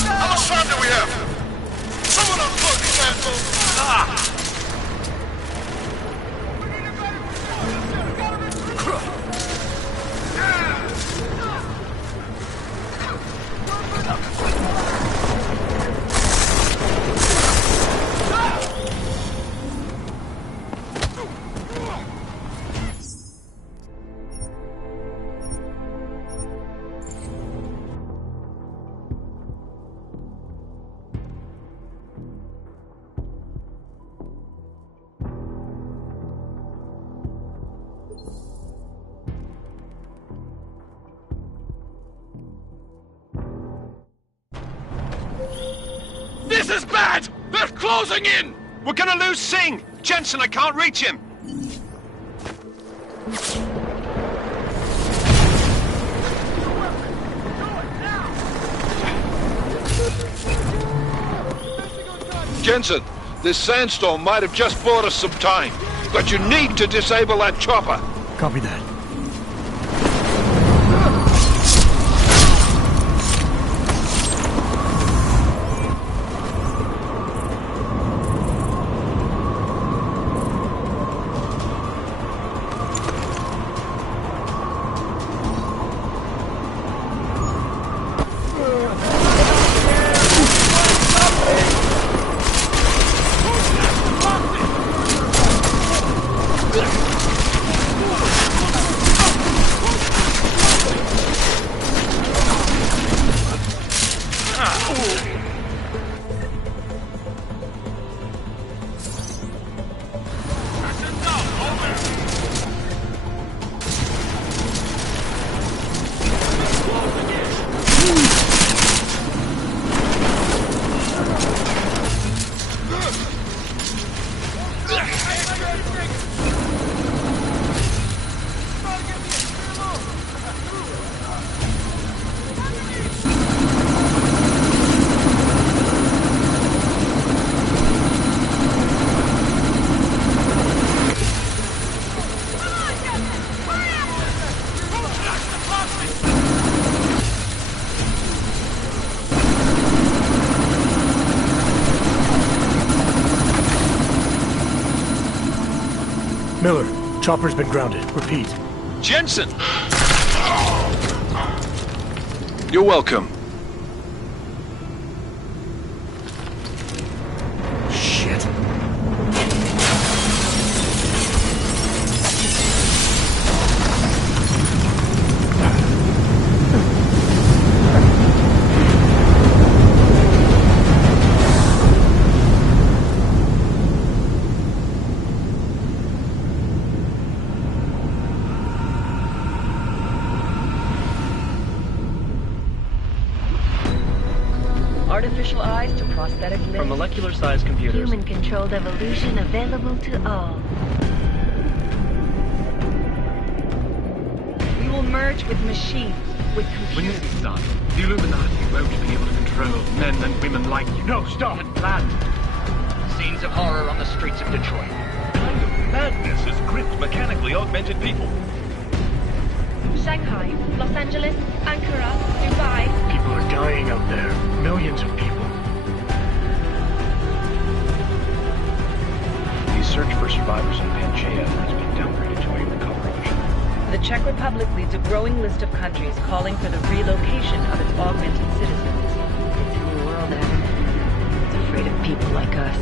How much time do we have? Someone unplug these assholes! This is bad! They're closing in! We're gonna lose Singh! Jensen, I can't reach him! Jensen, this sandstorm might have just bought us some time, but you need to disable that chopper. Copy that. Miller, chopper's been grounded. Repeat. Jensen! You're welcome. Shit. Artificial eyes to prosthetic limbs. From molecular-sized computers. Human-controlled evolution available to all. We will merge with machines, with computers. When this is done, the Illuminati won't be able to control men and women like you. No, stop! And planned. Scenes of horror on the streets of Detroit. Kind of madness has gripped mechanically augmented people. Shanghai, Los Angeles, Ankara, Dubai. People are dying out there. Millions of people. The search for survivors in Panchea has been downgraded to a recovery mission. The Czech Republic leads a growing list of countries calling for the relocation of its augmented citizens. It's a new world, Adam. It's afraid of people like us.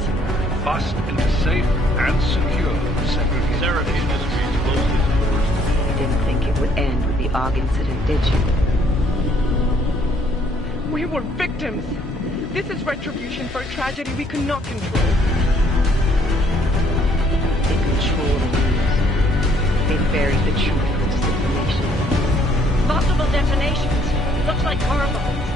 Bust into safe and secure segregation. Serenade Industries closes its doors. didn't think it would end with the AUG incident, did you? We were victims. This is retribution for a tragedy we could not control. They control the news. They buried the truth with disinformation. Multiple detonations. Looks like car bombs.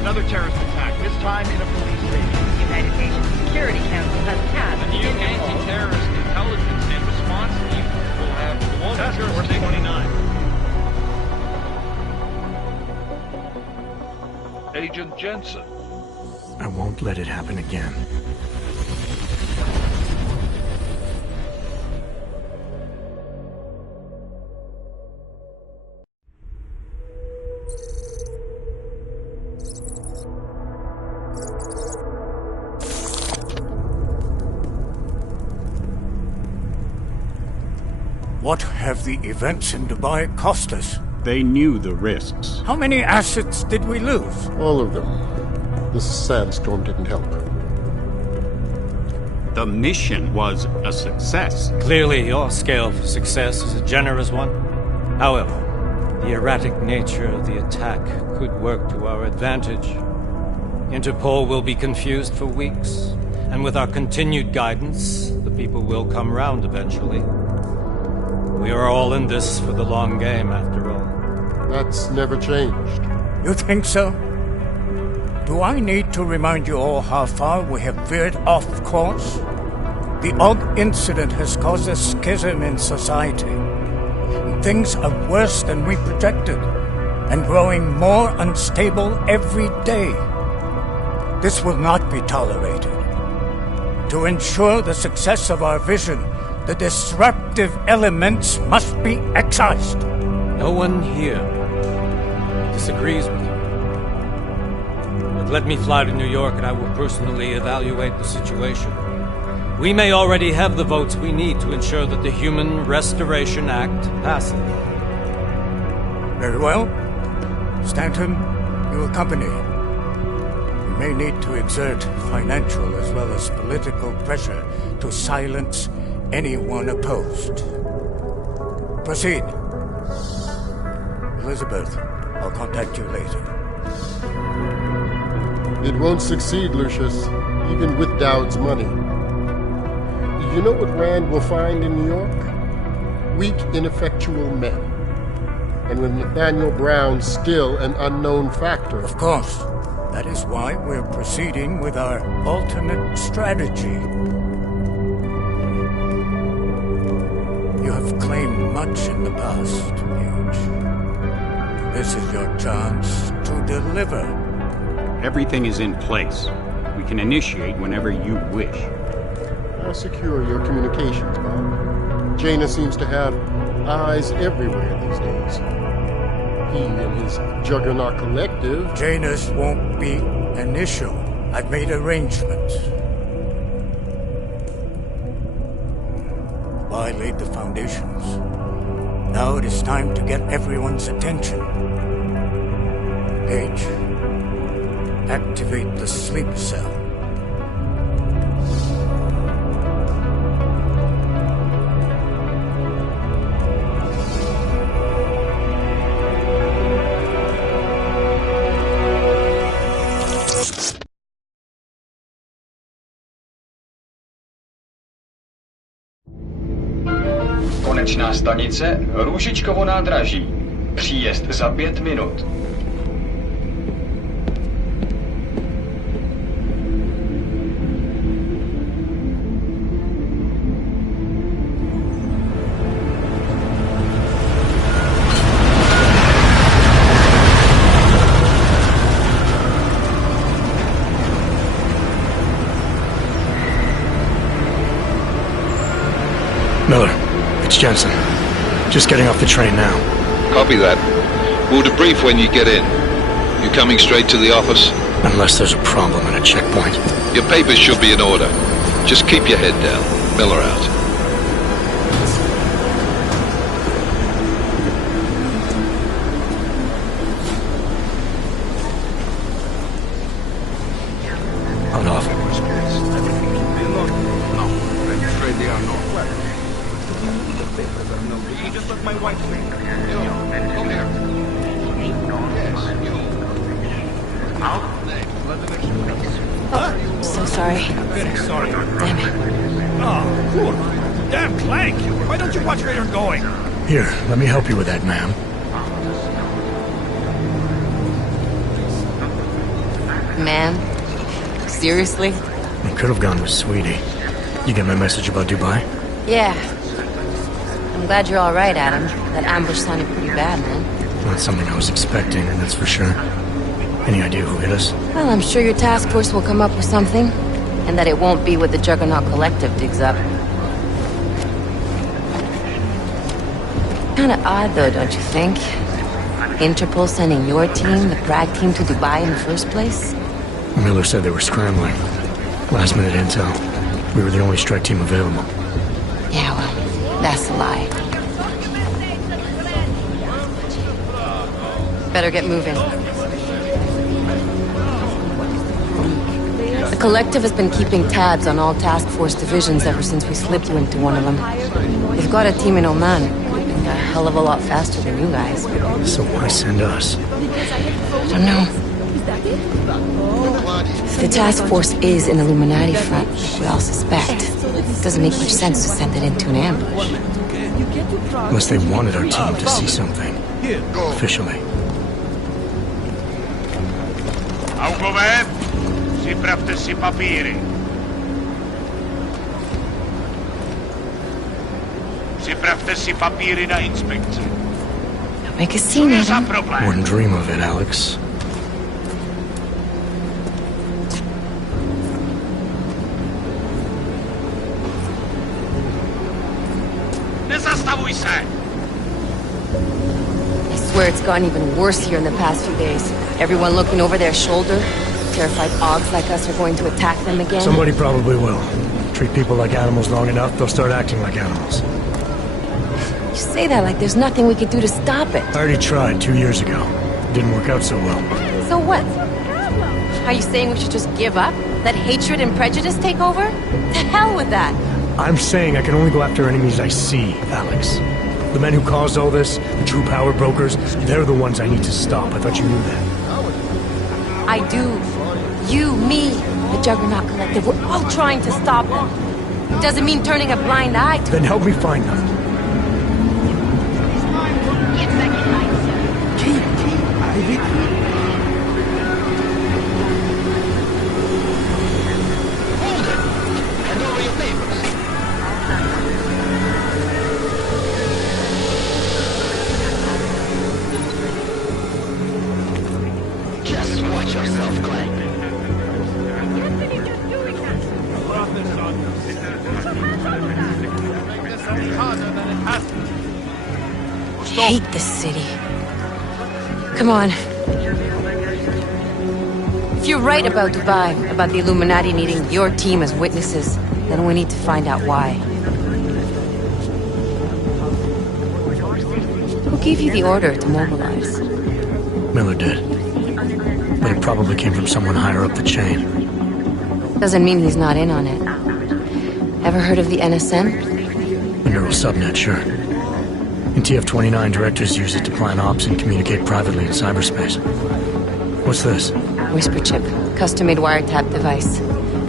Another terrorist attack, this time in a police station. The United Nations Security Council has tasked The new anti-terrorist intelligence and response team will have global jurisdiction. 29. Agent Jensen. I won't let it happen again. What have the events in Dubai cost us? They knew the risks. How many assets did we lose? All of them. This sandstorm didn't help. The mission was a success. Clearly, your scale for success is a generous one. However, the erratic nature of the attack could work to our advantage. Interpol will be confused for weeks, and with our continued guidance, the people will come round eventually. We are all in this for the long game, after all. That's never changed. You think so? Do I need to remind you all how far we have veered off course? The AUG incident has caused a schism in society. Things are worse than we projected, and growing more unstable every day. This will not be tolerated. To ensure the success of our vision, the disruptive elements must be excised. No one here disagrees with you. But let me fly to New York and I will personally evaluate the situation. We may already have the votes we need to ensure that the Human Restoration Act passes. Very well. Stanton, you accompany. We may need to exert financial as well as political pressure to silence anyone opposed. Proceed. Elizabeth, I'll contact you later. It won't succeed, Lucius, even with Dowd's money. You know what Rand will find in New York? Weak, ineffectual men. And with Nathaniel Brown still an unknown factor. Of course. That is why we're proceeding with our alternate strategy. You have claimed much in the past, Huge. This is your chance to deliver. Everything is in place. We can initiate whenever you wish. How secure your communications, Bob? Jaina seems to have eyes everywhere these days. He and his Juggernaut Collective... Jaina's won't be an issue. I've made arrangements. I laid the foundations. Now it is time to get everyone's attention. Page, activate the sleep cell. Konečná stanice Růžičkovo nádraží. Příjezd za 5 minut. Miller, it's Jensen. Just getting off the train now. Copy that. We'll debrief when you get in. You coming straight to the office? Unless there's a problem at a checkpoint. Your papers should be in order. Just keep your head down. Miller out. On off. No, I'm afraid they are not. Well, the papers are no. sorry. Very sorry. Damn it. Oh, poor. Damn Clank! Why don't you watch where you're going? Here, let me help you with that, ma'am. Man? Seriously? I could have gone with Sweetie. You get my message about Dubai? Yeah. I'm glad you're alright, Adam. That ambush sounded pretty bad, man. Not something I was expecting, that's for sure. Any idea who hit us? Well, I'm sure your task force will come up with something. And that it won't be what the Juggernaut Collective digs up. Kinda odd, though, don't you think? Interpol sending your team, the Prague team, to Dubai in the first place? Miller said they were scrambling. Last minute intel. We were the only strike team available. Yeah, well, that's a lie. Better get moving. The Collective has been keeping tabs on all task force divisions ever since we slipped you into one of them. They've got a team in Oman. A hell of a lot faster than you guys. So why send us? I don't know. If the task force is an Illuminati front, we all suspect. It doesn't make much sense to send it into an ambush. Unless they wanted our team to see something. Officially. Augover, připravte si papíry. Připravte si papíry na inspekci. Don't make a scene, Adam. Wouldn't dream of it, Alex. Nezastavuj se! I swear it's gotten even worse here in the past few days. Everyone looking over their shoulder. Terrified Augs like us are going to attack them again. Somebody probably will. Treat people like animals long enough, they'll start acting like animals. You say that like there's nothing we could do to stop it. I already tried 2 years ago. Didn't work out so well. So what? Are you saying we should just give up? Let hatred and prejudice take over? To hell with that! I'm saying I can only go after enemies I see, Alex. The men who caused all this, the true power brokers, they're the ones I need to stop. I thought you knew that. I do. You, me, the Juggernaut Collective, we're all trying to stop them. It doesn't mean turning a blind eye to Then help me find them. Just watch yourself, Clank. hate this city. Come on. If you're right about Dubai, about the Illuminati needing your team as witnesses, then we need to find out why. Who gave you the order to mobilize? Miller did. But it probably came from someone higher up the chain. Doesn't mean he's not in on it. Ever heard of the NSM? A neural subnet, sure. In TF-29, directors use it to plan ops and communicate privately in cyberspace. What's this? Whisper chip. Custom-made wiretap device.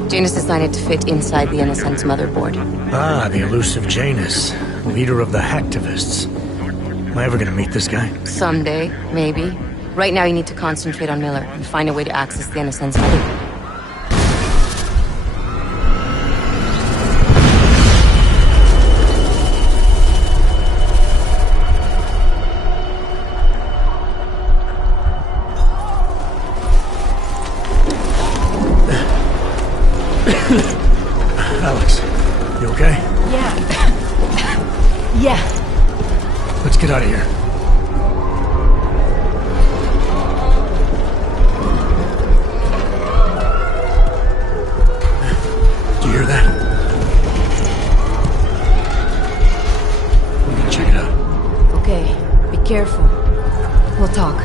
Janus designed it to fit inside the NSM's motherboard. Ah, the elusive Janus. Leader of the hacktivists. Am I ever gonna meet this guy? Someday, maybe. Right now you need to concentrate on Miller and find a way to access the NSM's motherboard. Alex, you okay? Yeah. Yeah. Let's get out of here. Do you hear that? We're gonna check it out. Okay, be careful. We'll talk.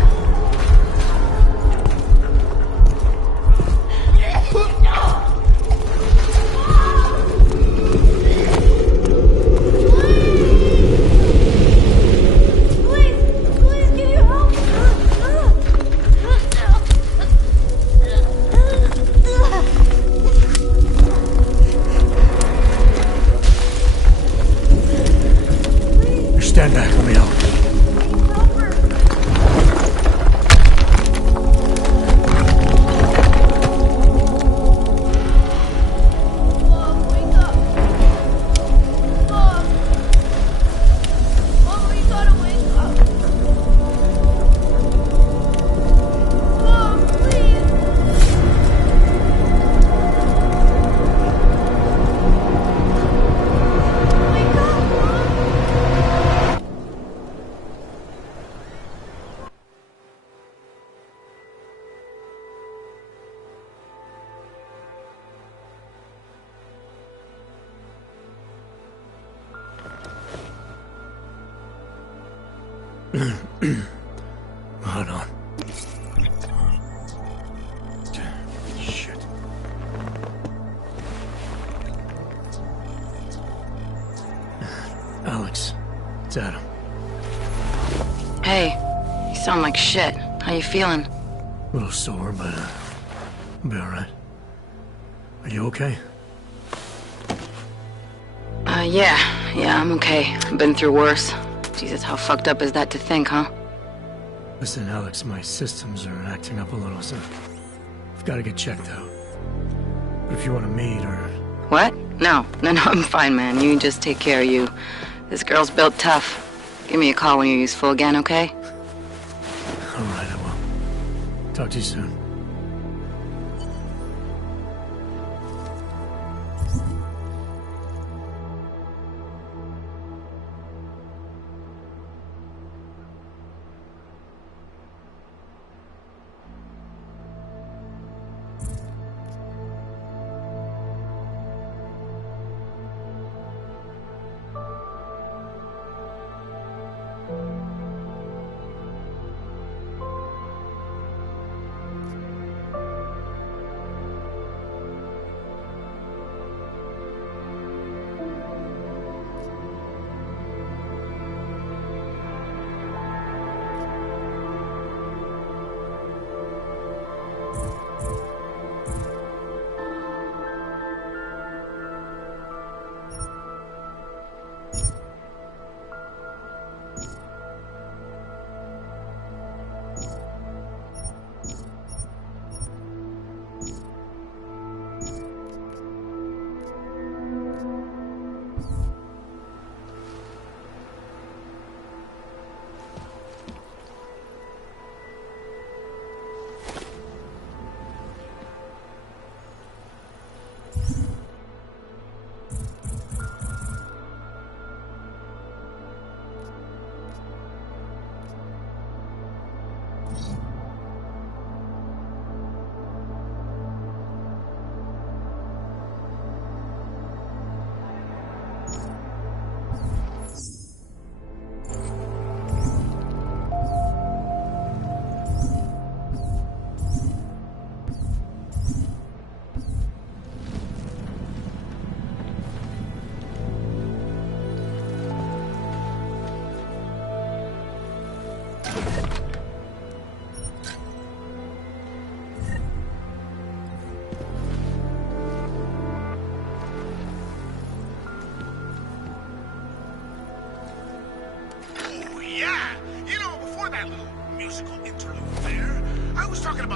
Hold on. Shit. Alex, it's Adam. Hey, you sound like shit. How you feeling? A little sore, but I'll be alright. Are you okay? Yeah, I'm okay. I've been through worse. Jesus, how fucked up is that to think, huh? Listen, Alex, my systems are acting up a little, so I've got to get checked out. But if you want to meet or... What? No, I'm fine, man. You just take care of you. This girl's built tough. Give me a call when you're useful again, okay? Alright, I will. Talk to you soon.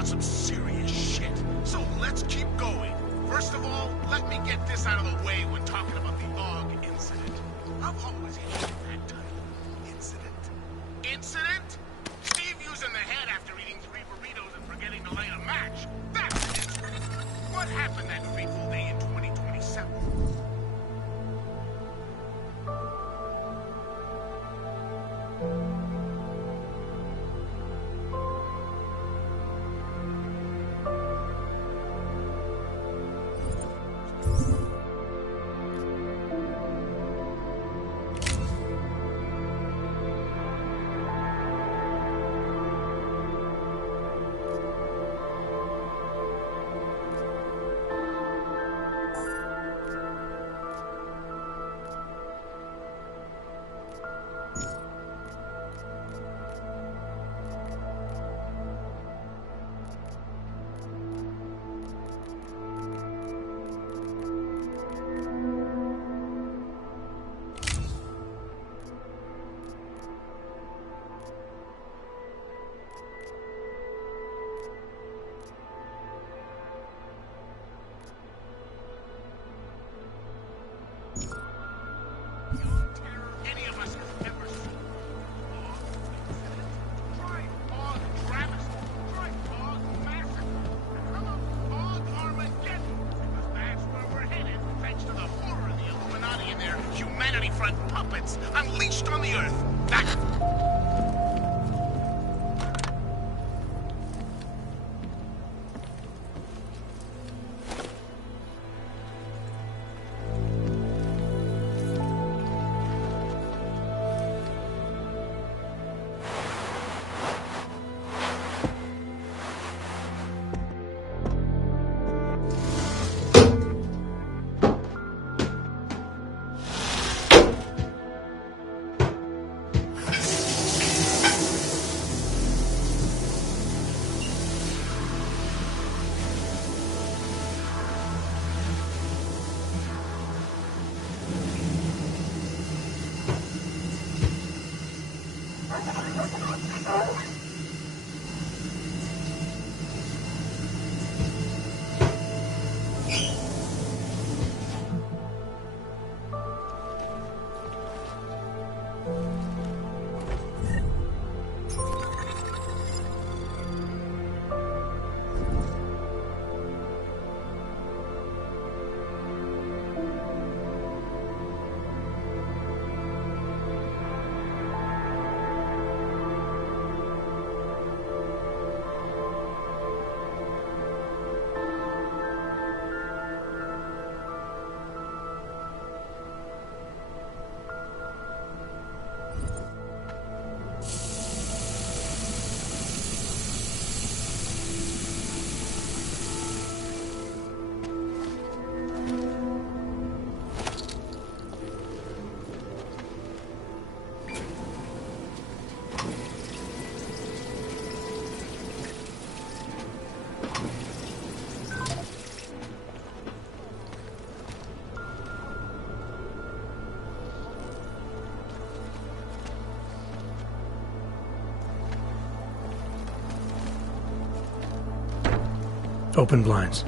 Some serious shit. So let's keep going. First of all, let me get this out of the way when talking about the AUG incident. I've always hated that title. Incident. Incident? Steve using the head after eating 3 burritos and forgetting to light a match. That's an incident. What happened that fateful day in 2027? Unleashed on the Earth. Open blinds.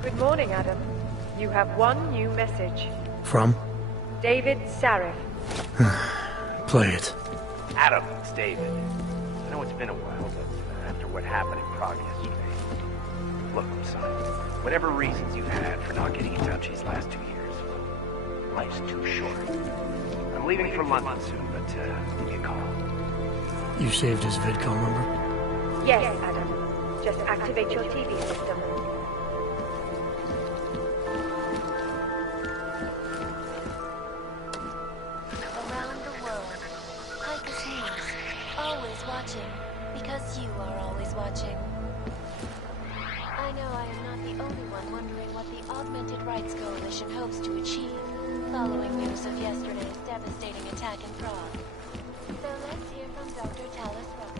Good morning, Adam. You have one new message. From? David Sarif. Play it. Adam, it's David. I know it's been a while, but after what happened in Prague yesterday... Look, son, whatever reasons you've had for not getting in touch these last 2 years, life's too short. I'm leaving for London soon, but give me a call. You saved his VidCom number? Yes, Adam. Just activate your TV system. Around the world, Picus News, always watching, because you are always watching. I know I am not the only one wondering what the Augmented Rights Coalition hopes to achieve, following news of yesterday's devastating attack in Prague. So let's hear from Dr. Talis Rucker.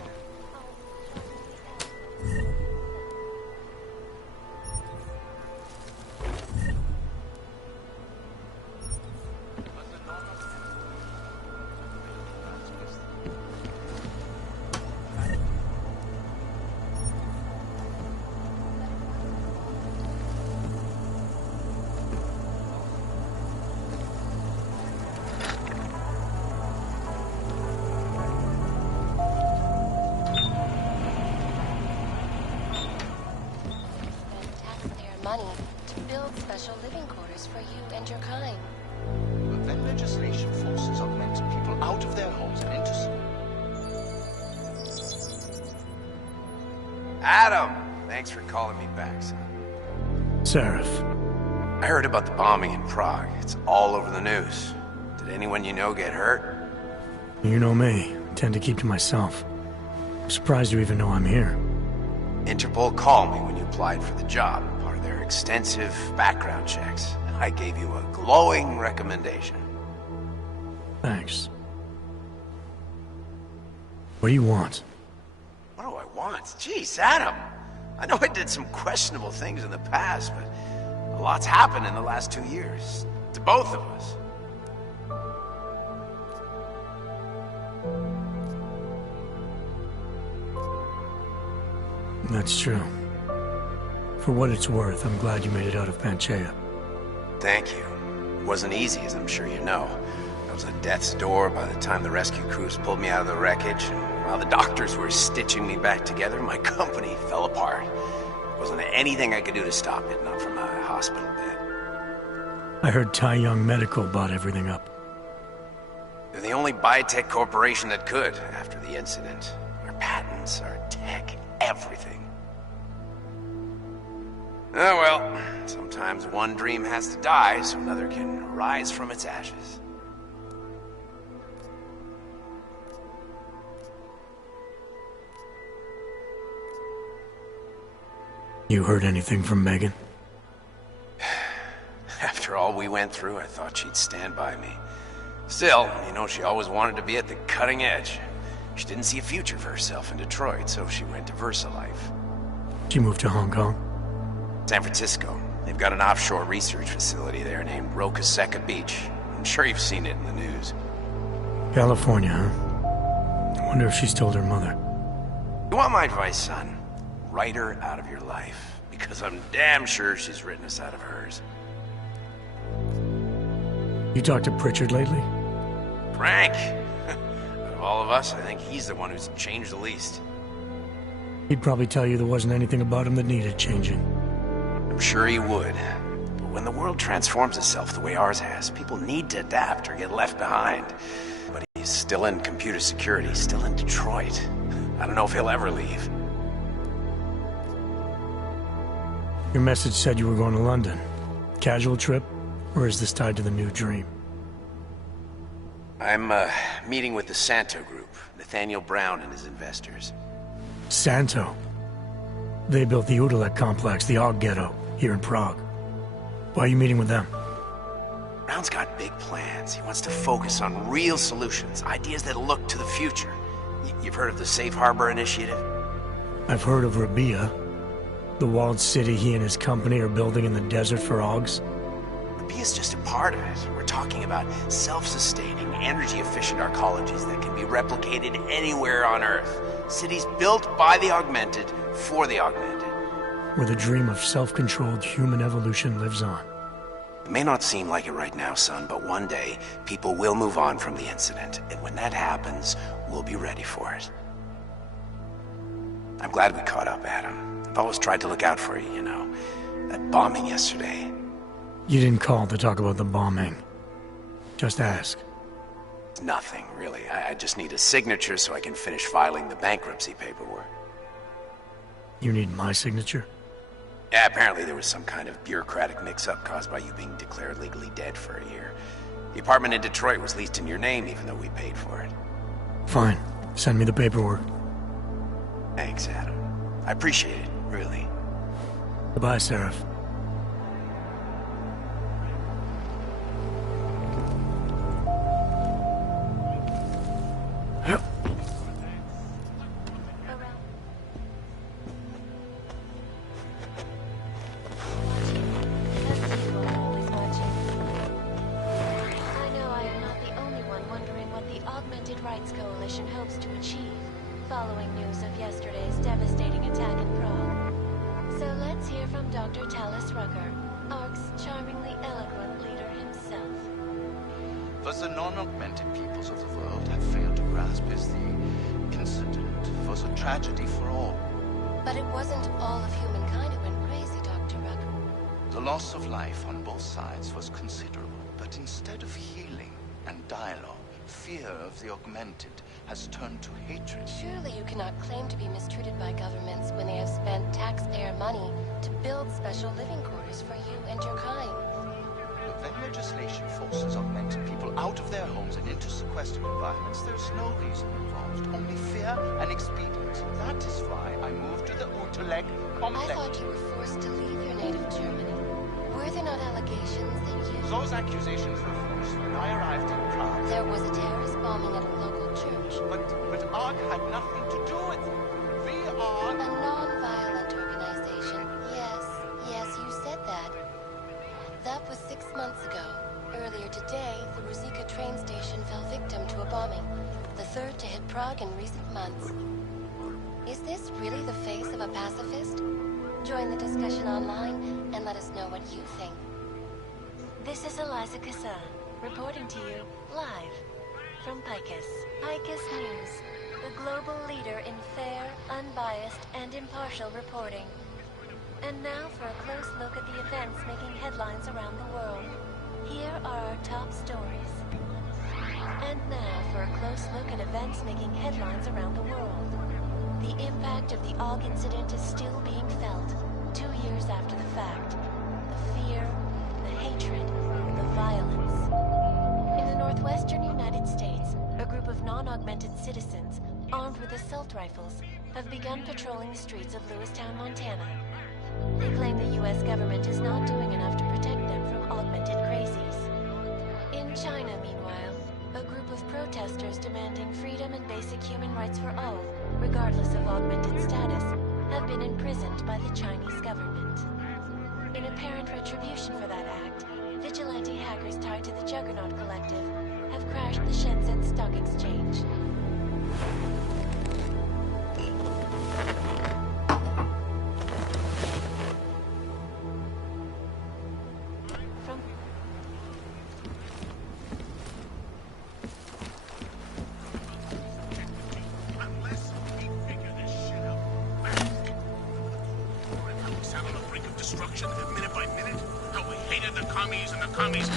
Money to build special living quarters for you and your kind. But then legislation forces augmented people out of their homes and into... Adam! Thanks for calling me back, son. Sarif. I heard about the bombing in Prague. It's all over the news. Did anyone you know get hurt? You know me. I tend to keep to myself. I'm surprised you even know I'm here. Interpol called me when you applied for the job, part of their extensive background checks. I gave you a glowing recommendation. Thanks. What do you want? What do I want? Jeez, Adam! I know I did some questionable things in the past, but a lot's happened in the last 2 years. To both of us. That's true. For what it's worth, I'm glad you made it out of Panchaea. Thank you. It wasn't easy, as I'm sure you know. I was at death's door by the time the rescue crews pulled me out of the wreckage, and while the doctors were stitching me back together, my company fell apart. Wasn't anything I could do to stop it, not from a hospital bed. I heard Tai Young Medical bought everything up. They're the only biotech corporation that could, after the incident. Our patents, our tech, everything. Oh well, sometimes one dream has to die so another can rise from its ashes. You heard anything from Megan? After all we went through, I thought she'd stand by me. Still, you know, she always wanted to be at the cutting edge. She didn't see a future for herself in Detroit, so she went to VersaLife. She moved to Hong Kong? San Francisco. They've got an offshore research facility there named Roca Seca Beach. I'm sure you've seen it in the news. California, huh? I wonder if she's told her mother. You want my advice, son? Write her out of your life, because I'm damn sure she's written us out of hers. You talked to Pritchard lately? Frank! Out of all of us, I think he's the one who's changed the least. He'd probably tell you there wasn't anything about him that needed changing. I'm sure he would. But when the world transforms itself the way ours has, people need to adapt or get left behind. But he's still in computer security, still in Detroit. I don't know if he'll ever leave. Your message said you were going to London. Casual trip? Or is this tied to the new dream? I'm, meeting with the Santo Group, Nathaniel Brown and his investors. Santo? They built the Udalek complex, the Og Ghetto, here in Prague. Why are you meeting with them? Brown's got big plans. He wants to focus on real solutions, ideas that look to the future. You've heard of the Safe Harbor Initiative? I've heard of Rabia, the walled city he and his company are building in the desert for Ogs. Rabia's just a part of it. We're talking about self-sustaining, energy-efficient arcologies that can be replicated anywhere on Earth. Cities built by the augmented, for the augmented. Where the dream of self-controlled human evolution lives on. It may not seem like it right now, son, but one day, people will move on from the incident. And when that happens, we'll be ready for it. I'm glad we caught up, Adam. I've always tried to look out for you, you know. That bombing yesterday. You didn't call to talk about the bombing. Just ask. Nothing, really. I just need a signature so I can finish filing the bankruptcy paperwork. You need my signature? Yeah, apparently there was some kind of bureaucratic mix-up caused by you being declared legally dead for a year. The apartment in Detroit was leased in your name even though we paid for it. Fine. Send me the paperwork. Thanks, Adam. I appreciate it, really. Goodbye, Seraph. Following news of yesterday's devastating attack in Prague. So let's hear from Dr. Talis Rucker, ARC's charmingly eloquent leader himself. What the non-augmented peoples of the world have failed to grasp is the incident was a tragedy for all. But it wasn't all of humankind who went crazy, Dr. Rucker. The loss of life on both sides was considerable, but instead of healing and dialogue, fear of the augmented has turned to hatred. Surely you cannot claim to be mistreated by governments when they have spent taxpayer money to build special living quarters for you and your kind. But when legislation forces augmented people out of their homes and into sequestered environments, there's no reason involved, only fear and expedience. That is why I moved to the Udalek complex. I thought you were forced to leave your native Germany. Were there not allegations that you... Those accusations were false when I arrived in Prague. There was a terrorist bombing at a local church. But ARC had nothing to do with it. We are... A non-violent organization. Yes, you said that. That was 6 months ago. Earlier today, the Ruzicka train station fell victim to a bombing. The third to hit Prague in recent months. Is this really the face of a pacifist? Join the discussion online and let us know what you think. This is Eliza Kassan, reporting to you live from Picus. Picus News, the global leader in fair, unbiased, and impartial reporting. And now for a close look at the events making headlines around the world. Here are our top stories. And now for a close look at events making headlines around the world. The impact of the AUG incident is still being felt, 2 years after the fact. The fear, the hatred, the violence. In the northwestern United States, a group of non-augmented citizens, armed with assault rifles, have begun patrolling the streets of Lewistown, Montana. They claim the U.S. government is not doing enough to protect them from augmented crazies. In China, meanwhile, a group of protesters demanding freedom and basic human rights for all, regardless of augmented status, have been imprisoned by the Chinese government. In apparent retribution for that act, vigilante hackers tied to the Juggernaut Collective have crashed the Shenzhen Stock Exchange. Minute by minute, how we hated the commies and the commies.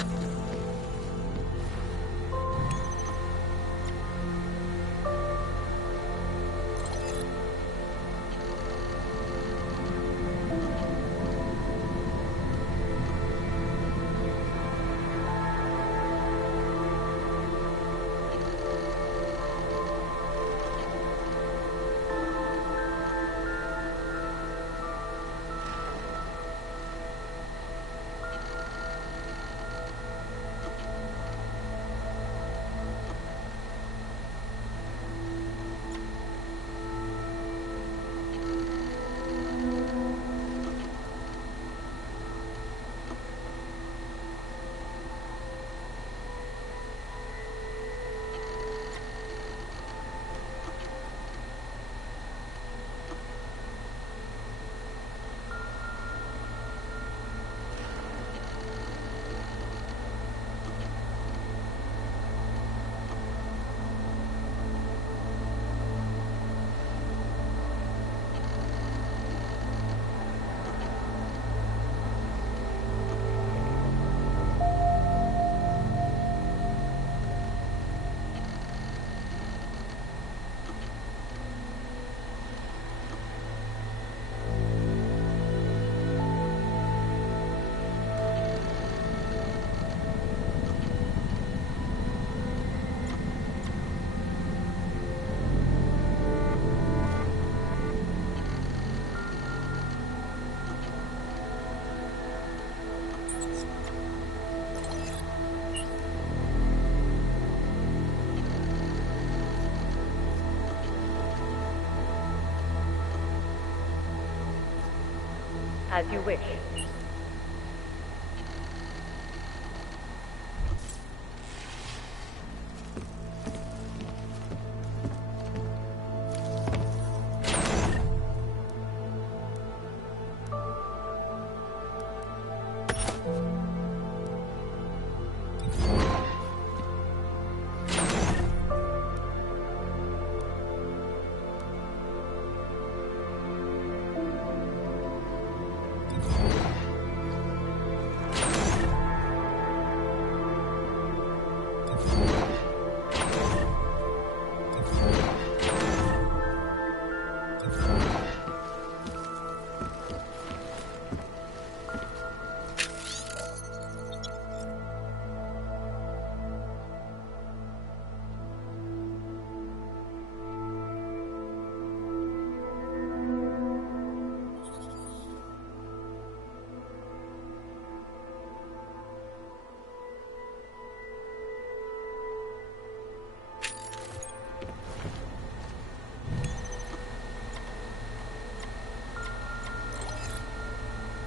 As you wish.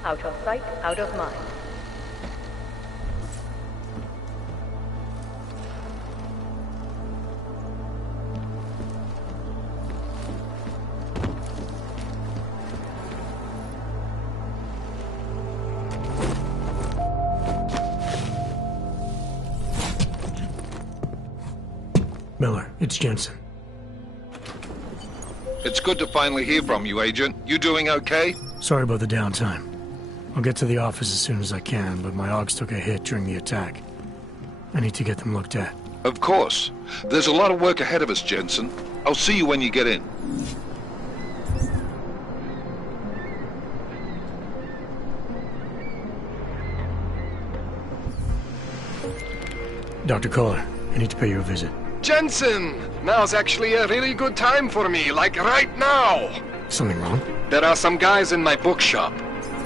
Out of sight, out of mind. Miller, it's Jensen. It's good to finally hear from you, Agent. You doing okay? Sorry about the downtime. I'll get to the office as soon as I can, but my Augs took a hit during the attack. I need to get them looked at. Of course. There's a lot of work ahead of us, Jensen. I'll see you when you get in. Dr. Kohler, I need to pay you a visit. Jensen! Now's actually a really good time for me, like right now! Something wrong? There are some guys in my bookshop.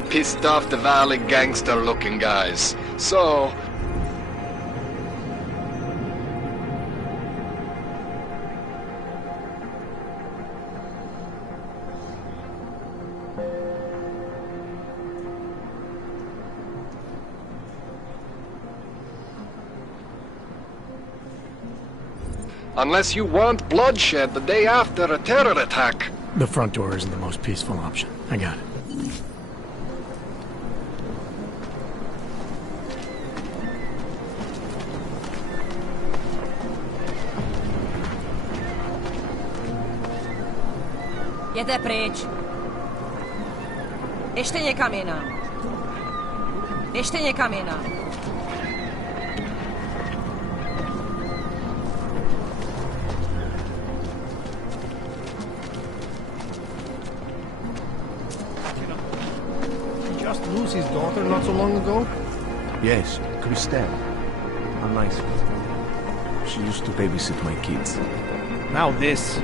Pissed off the Valley gangster-looking guys. So... unless you want bloodshed the day after a terror attack. The front door isn't the most peaceful option. I got it. Jděte pryč. Běžte někam jinam. Běžte někam jinam. Lose his daughter not so long ago? Yes, Christelle. A nice one. She used to babysit my kids. Now this.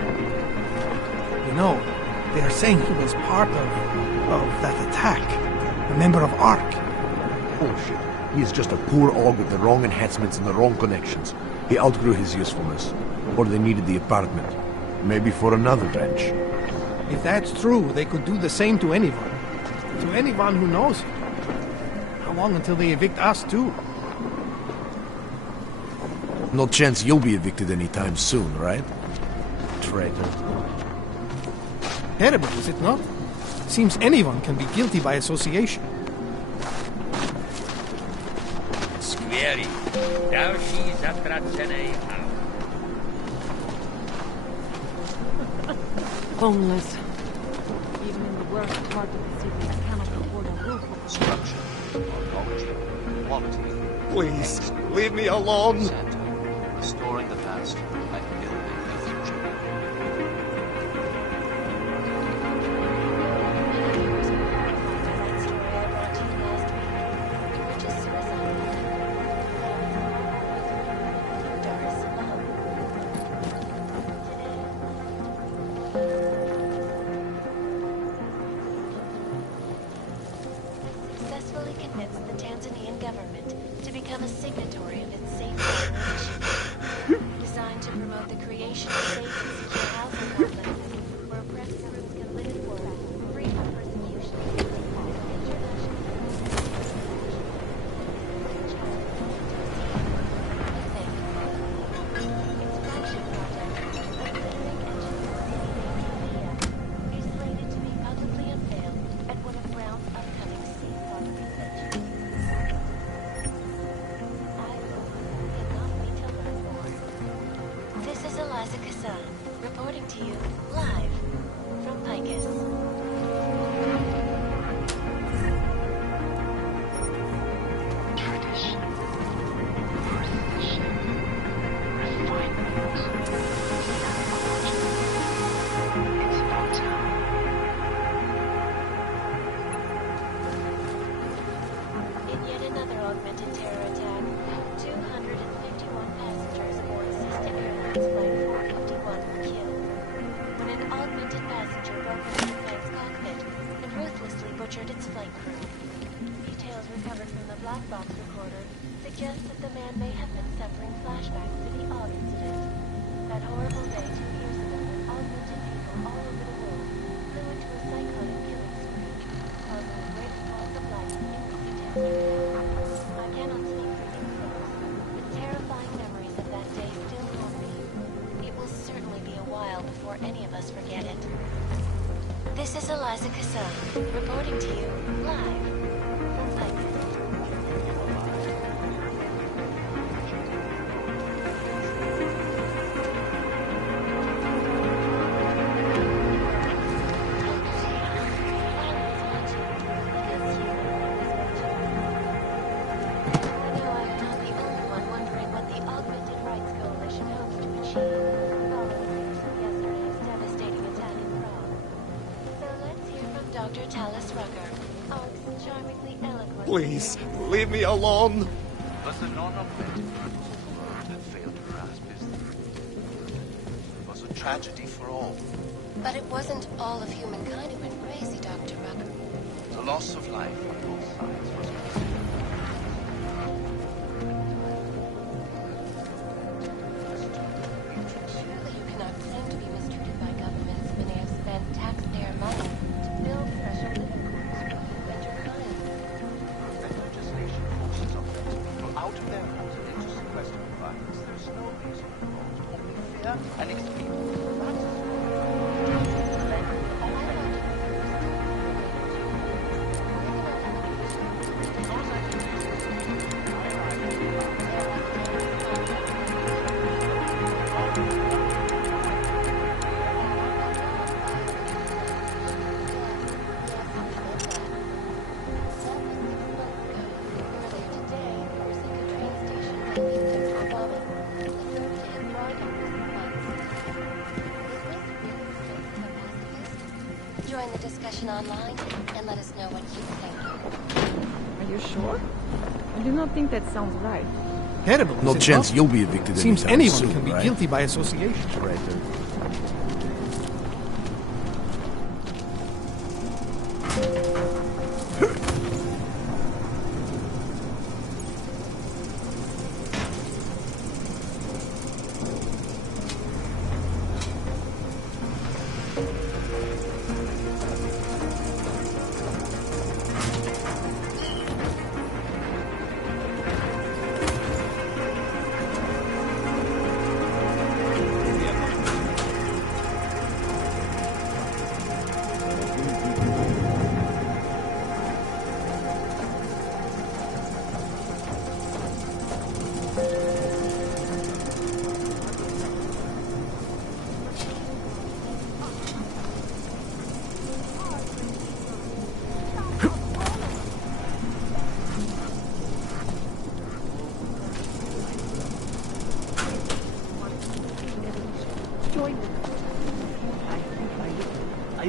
You know, they are saying he was part of that attack. A member of ARC. Bullshit. He is just a poor Aug with the wrong enhancements and the wrong connections. He outgrew his usefulness. Or they needed the apartment. Maybe for another branch. If that's true, they could do the same to anyone. To anyone who knows him. How long until they evict us, too? No chance you'll be evicted anytime soon, right? Traitor. Terrible, is it not? Seems anyone can be guilty by association. Skvělý. Další zatracený aut. Boneless. Even in the worst part of the city, I cannot afford a roof over Structure, ontology, quality. Please, leave me alone. Restoring the past and building the future. Successfully convinced the Tanzanian government to become a signatory of its Safe Declaration, designed to promote the creation of safe and secure housing complexes where oppressed groups can live and work free from persecution. Its flagship project, the Pacific Engine is slated to be publicly unveiled at one of Brown's upcoming Seafront conventions. This is Eliza Kassan, reporting to you live from Picus. Tradition, precision, refinement. It's about time. In yet another augmented terror attack, 251 passengers aboard Assisted Airlines Flight 451 were killed when an augmented passenger broke into the plane's cockpit and ruthlessly butchered its flight crew. Details recovered from the black box recorder suggest that the man may have been suffering flashbacks to the AUG incident. That horrible day 2 years ago when augmented people all over the world flew into a psychotic killing spree, causing the greatest loss of life in human catastrophe. I cannot speak for you folks, but terrifying memories of that day still haunt me. It will certainly be a while before any of us forget it. This is Eliza Kassan, reporting to you live from Picus. Please, leave me alone. But the non-augmented world that failed to grasp his it was a tragedy for all. But it wasn't all of humankind who went crazy, Dr. Rucker. The loss of life on both sides was Surely you cannot claim to be mistreated by governments when they have spent taxpayer money to build special living quarters for you and your kind. legislation forces augmented people out of their homes and into sequestered environments. There's no reason involved, only fear and expedience. Join the discussion online and let us know what you think. Are you sure? I do not think that sounds right. Terrible. No chance you'll be evicted Seems anytime anyone soon, can be right? guilty by association. Traitor.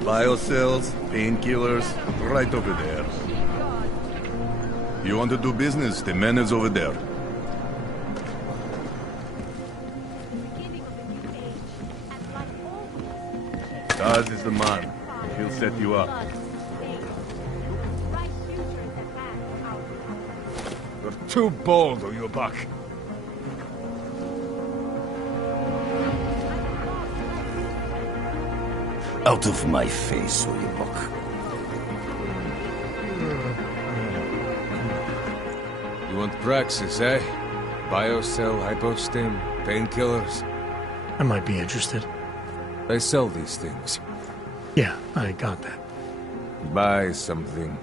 Biocells, painkillers, right over there. You want to do business? The man is over there. Taz is the man. He'll set you up. You're too bold, or you're back. Out of my face, Oyabok. You want Praxis, eh? Biocell, hypostim, painkillers? I might be interested. They sell these things. Yeah, I got that. Buy something.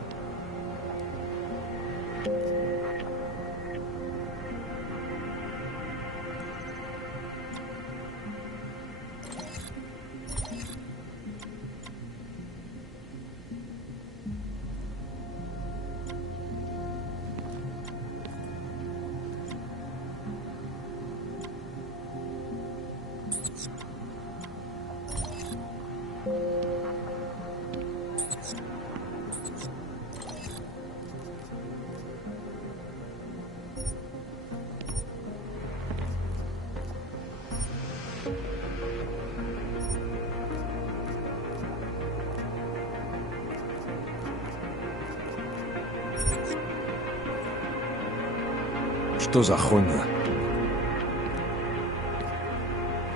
Что за хуйня?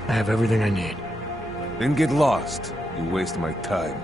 I have everything I need. Then get lost. You waste my time.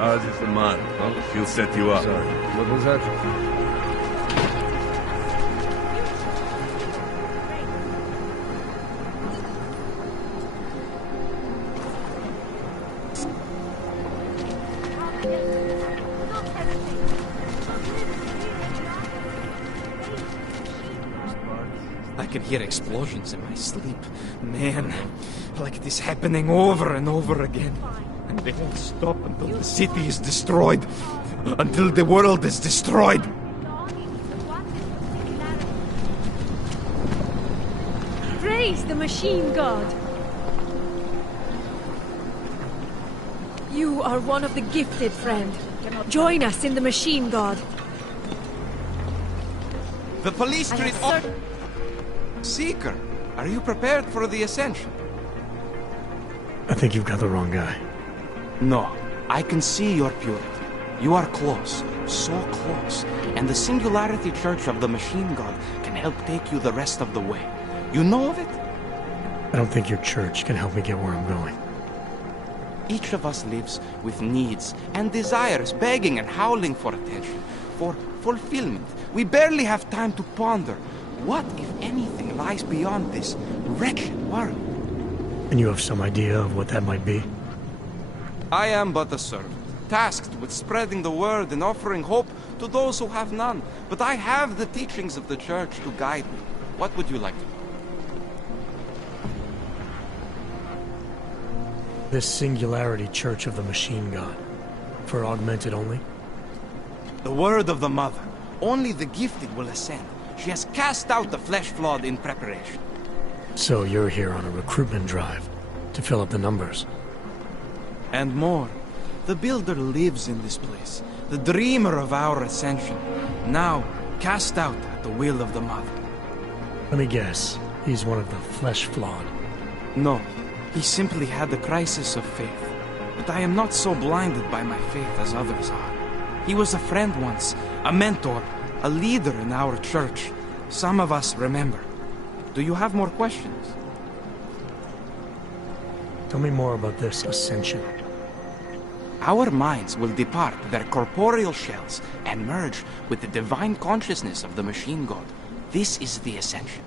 Ours is the man. Oh, she'll set you up. Sorry, what was that? I can hear explosions in my sleep. Man, like it is happening over and over again. And they won't stop until the city is destroyed. Until the world is destroyed. Praise the machine god. You are one of the gifted, friend. Join us in the machine god. The police street... Seeker, are you prepared for the ascension? I think you've got the wrong guy. No, I can see your purity. You are close, so close. And the Singularity Church of the Machine God can help take you the rest of the way. You know of it? I don't think your church can help me get where I'm going. Each of us lives with needs and desires, begging and howling for attention, for fulfillment. We barely have time to ponder. What, if anything, lies beyond this wretched world? And you have some idea of what that might be? I am but a servant, tasked with spreading the word and offering hope to those who have none. But I have the teachings of the Church to guide me. What would you like to know? This Singularity Church of the Machine God. For augmented only? The word of the Mother. Only the gifted will ascend. She has cast out the flesh-flawed in preparation. So you're here on a recruitment drive, to fill up the numbers. And more. The Builder lives in this place, the dreamer of our ascension, now cast out at the will of the Mother. Let me guess, he's one of the flesh-flawed. No, he simply had a crisis of faith. But I am not so blinded by my faith as others are. He was a friend once, a mentor, a leader in our church. Some of us remember. Do you have more questions? Tell me more about this ascension. Our minds will depart their corporeal shells and merge with the divine consciousness of the Machine God. This is the ascension.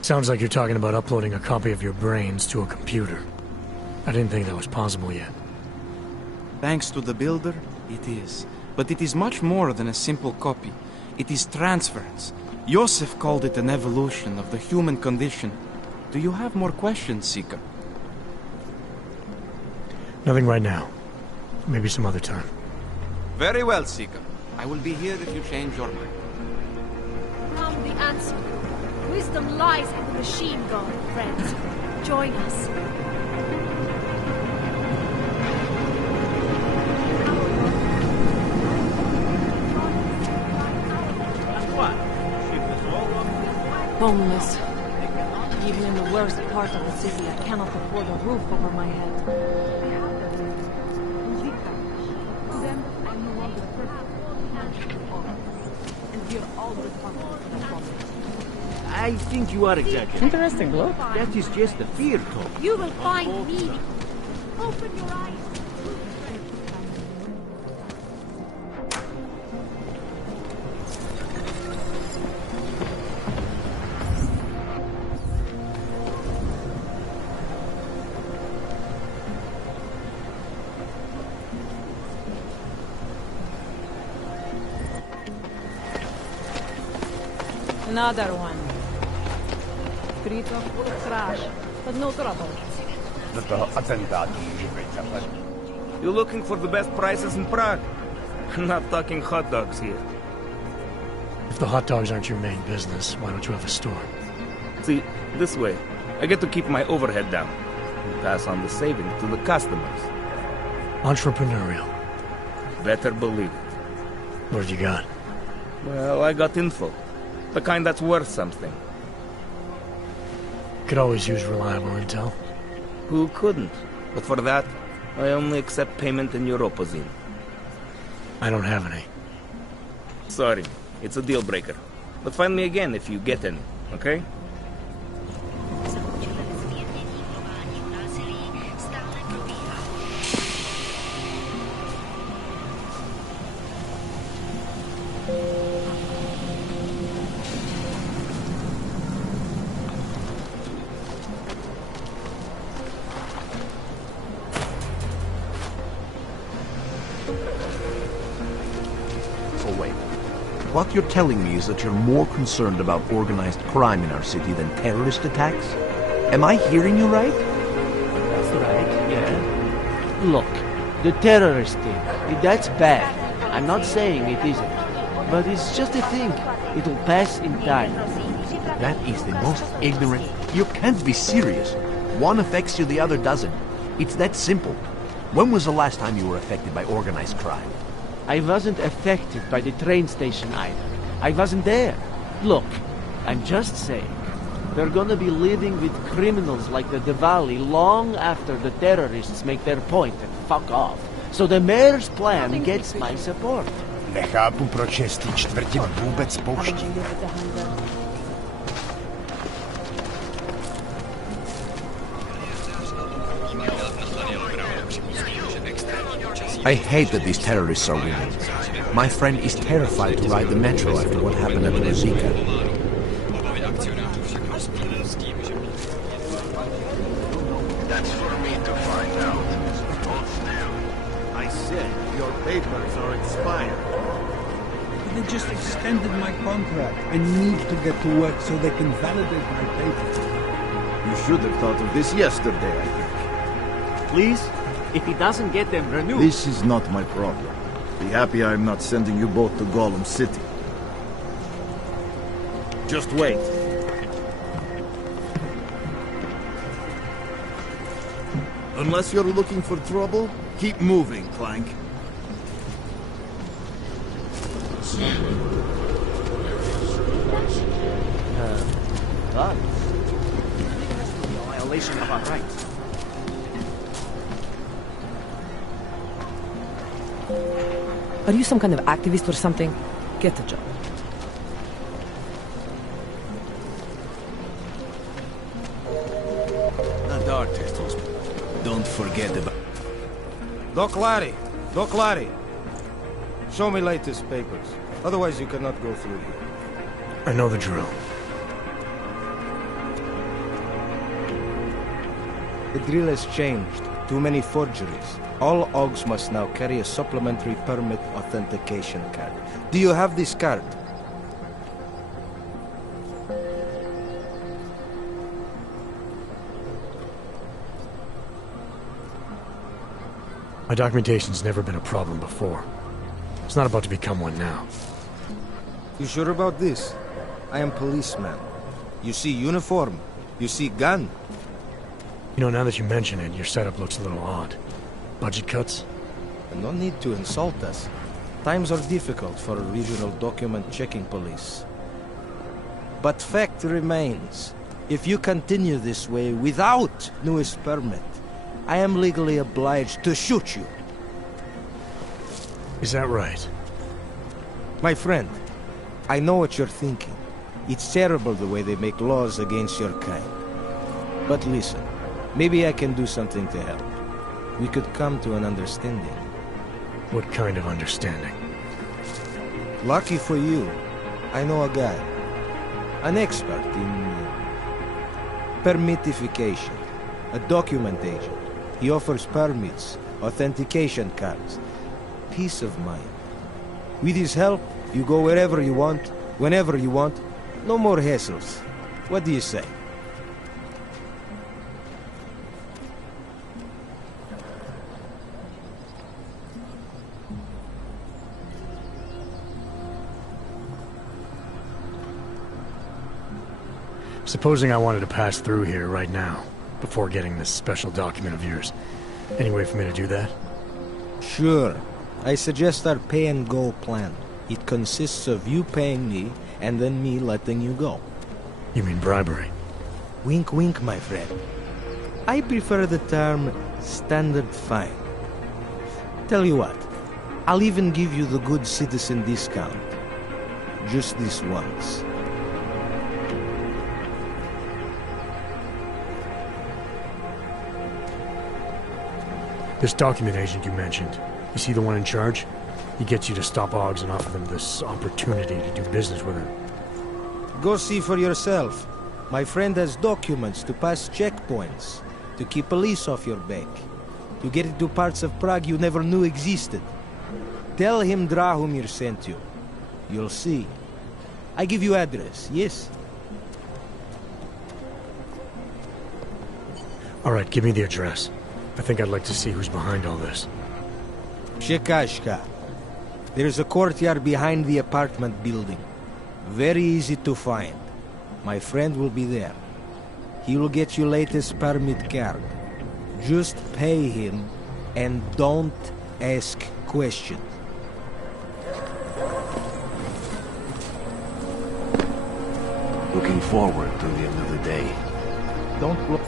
Sounds like you're talking about uploading a copy of your brains to a computer. I didn't think that was possible yet. Thanks to the Builder, it is. But it is much more than a simple copy. It is transference. Joseph called it an evolution of the human condition. Do you have more questions, Seeker? Nothing right now. Maybe some other time. Very well, Seeker. I will be here if you change your mind. Come the answer. Wisdom lies in the machine god, friends. Join us. Homeless. Even in the worst part of the city, I cannot afford a roof over my head. I think you are exaggerating. Interesting, bloke. That is just a fear talk. You will find me. Open your eyes. Another one. Streets are full of trash, but no trouble. You're looking for the best prices in Prague? Not talking hot dogs here. If the hot dogs aren't your main business, why don't you have a store? See, this way, I get to keep my overhead down and pass on the savings to the customers. Entrepreneurial. Better believe it. What have you got? Well, I got info. The kind that's worth something. Could always use reliable intel. Who couldn't? But for that, I only accept payment in Europozine. I don't have any. Sorry, it's a deal breaker. But find me again if you get any, okay? What you're telling me is that you're more concerned about organized crime in our city than terrorist attacks? Am I hearing you right? That's right, yeah. Look, the terrorist thing, that's bad. I'm not saying it isn't. But it's just a thing. It'll pass in time. That is the most ignorant... You can't be serious. One affects you, the other doesn't. It's that simple. When was the last time you were affected by organized crime? I wasn't affected by the train station either. I wasn't there. Look, I'm just saying. They're gonna be living with criminals like the Diwali long after the terrorists make their point and fuck off. So the mayor's plan gets my support. Nechápu, proč je z té čtvrti vůbec pouští. I hate that these terrorists are winning. My friend is terrified to ride the metro after what happened at Rosika. That's for me to find out. Hold still. I said your papers are expired. They just extended my contract. I need to get to work so they can validate my papers. You should have thought of this yesterday, I think. Please? If he doesn't get them renewed... This is not my problem. Be happy I'm not sending you both to Gollum City. Just wait. Unless you're looking for trouble, keep moving, Clank. God. Violation of our rights. Are you some kind of activist or something? Get a job. Not artists. Don't forget about... Doc Larry! Doc Larry! Show me latest papers. Otherwise you cannot go through here. I know the drill. The drill has changed. Too many forgeries. All OGs must now carry a supplementary permit authentication card. Do you have this card? My documentation's never been a problem before. It's not about to become one now. You sure about this? I am policeman. You see uniform. You see gun. You know, now that you mention it, your setup looks a little odd. Budget cuts? And no need to insult us. Times are difficult for a regional document checking police. But fact remains, if you continue this way without newest permit, I am legally obliged to shoot you. Is that right? My friend, I know what you're thinking. It's terrible the way they make laws against your kind. But listen, maybe I can do something to help. We could come to an understanding. What kind of understanding? Lucky for you, I know a guy. An expert in permitification. A document agent. He offers permits, authentication cards. Peace of mind. With his help, you go wherever you want, whenever you want. No more hassles. What do you say? Supposing I wanted to pass through here right now, before getting this special document of yours. Any way for me to do that? Sure. I suggest our pay-and-go plan. It consists of you paying me, and then me letting you go. You mean bribery? Wink, wink, my friend. I prefer the term standard fine. Tell you what, I'll even give you the good citizen discount. Just this once. This document agent you mentioned, is he the one in charge? He gets you to stop OGs and offer them this opportunity to do business with her. Go see for yourself. My friend has documents to pass checkpoints, to keep police off your back, to get into parts of Prague you never knew existed. Tell him Drahomir sent you. You'll see. I give you address, yes? All right, give me the address. I think I'd like to see who's behind all this. Shekashka. There's a courtyard behind the apartment building. Very easy to find. My friend will be there. He will get you latest permit card. Just pay him and don't ask questions. Looking forward to the end of the day. Don't look.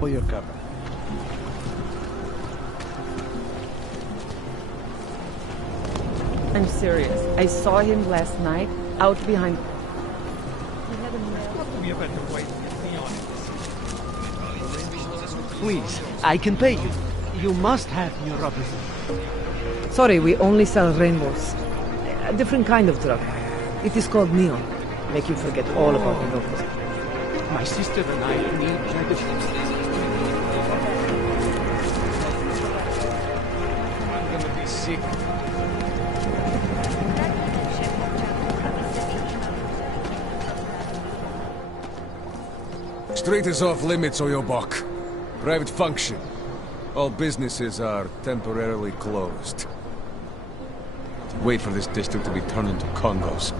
For your cover. I'm serious. I saw him last night out behind. Please, I can pay you. You must have your representative. Sorry, we only sell rainbows. A different kind of drug. It is called neon. Make you forget all about the locals. My sister and I need I'm gonna be sick. Street is off limits, Oyobok. Private function. All businesses are temporarily closed. Wait for this district to be turned into condos.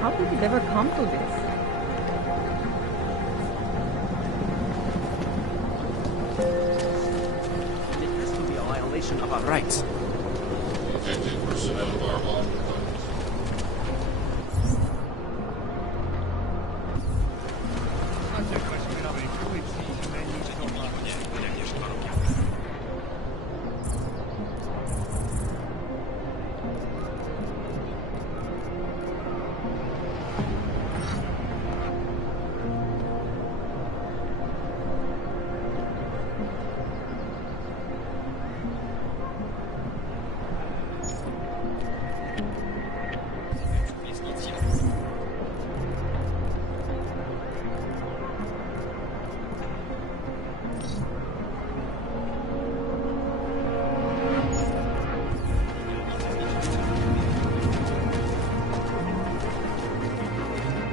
How did it ever come to this? It has to be a violation of our rights.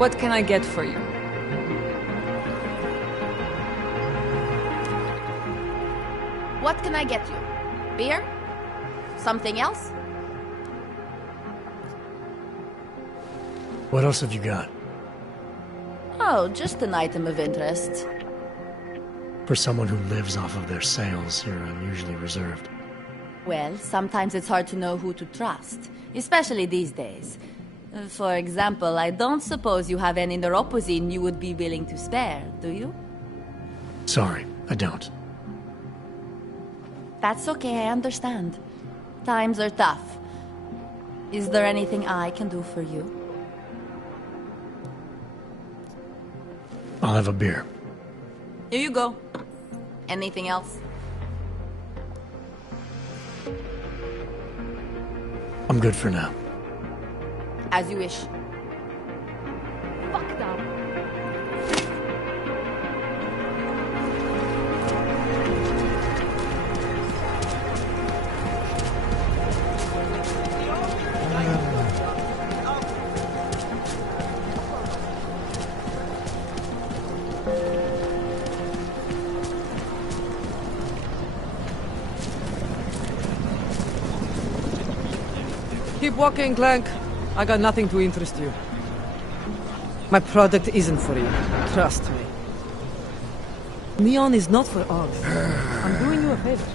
What can I get for you? What can I get you? Beer? Something else? What else have you got? Oh, just an item of interest. For someone who lives off of their sales, you're unusually reserved. Well, sometimes it's hard to know who to trust, especially these days. For example, I don't suppose you have any neuropozyne you would be willing to spare, do you? Sorry, I don't. That's okay, I understand. Times are tough. Is there anything I can do for you? I'll have a beer. Here you go. Anything else? I'm good for now. As you wish. Fuck them. Keep walking, Clank. I got nothing to interest you. My product isn't for you. Trust me. Neon is not for us. I'm doing you a favor.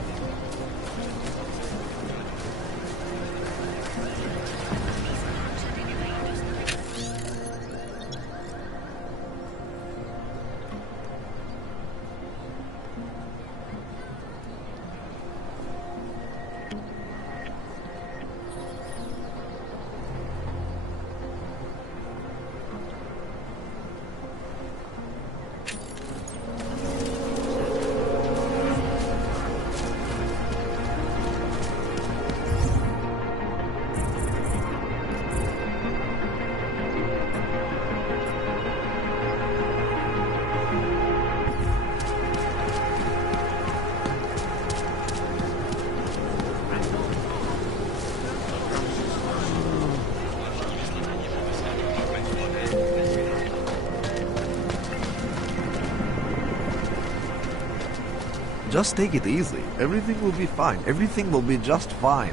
Just take it easy. Everything will be fine. Everything will be just fine.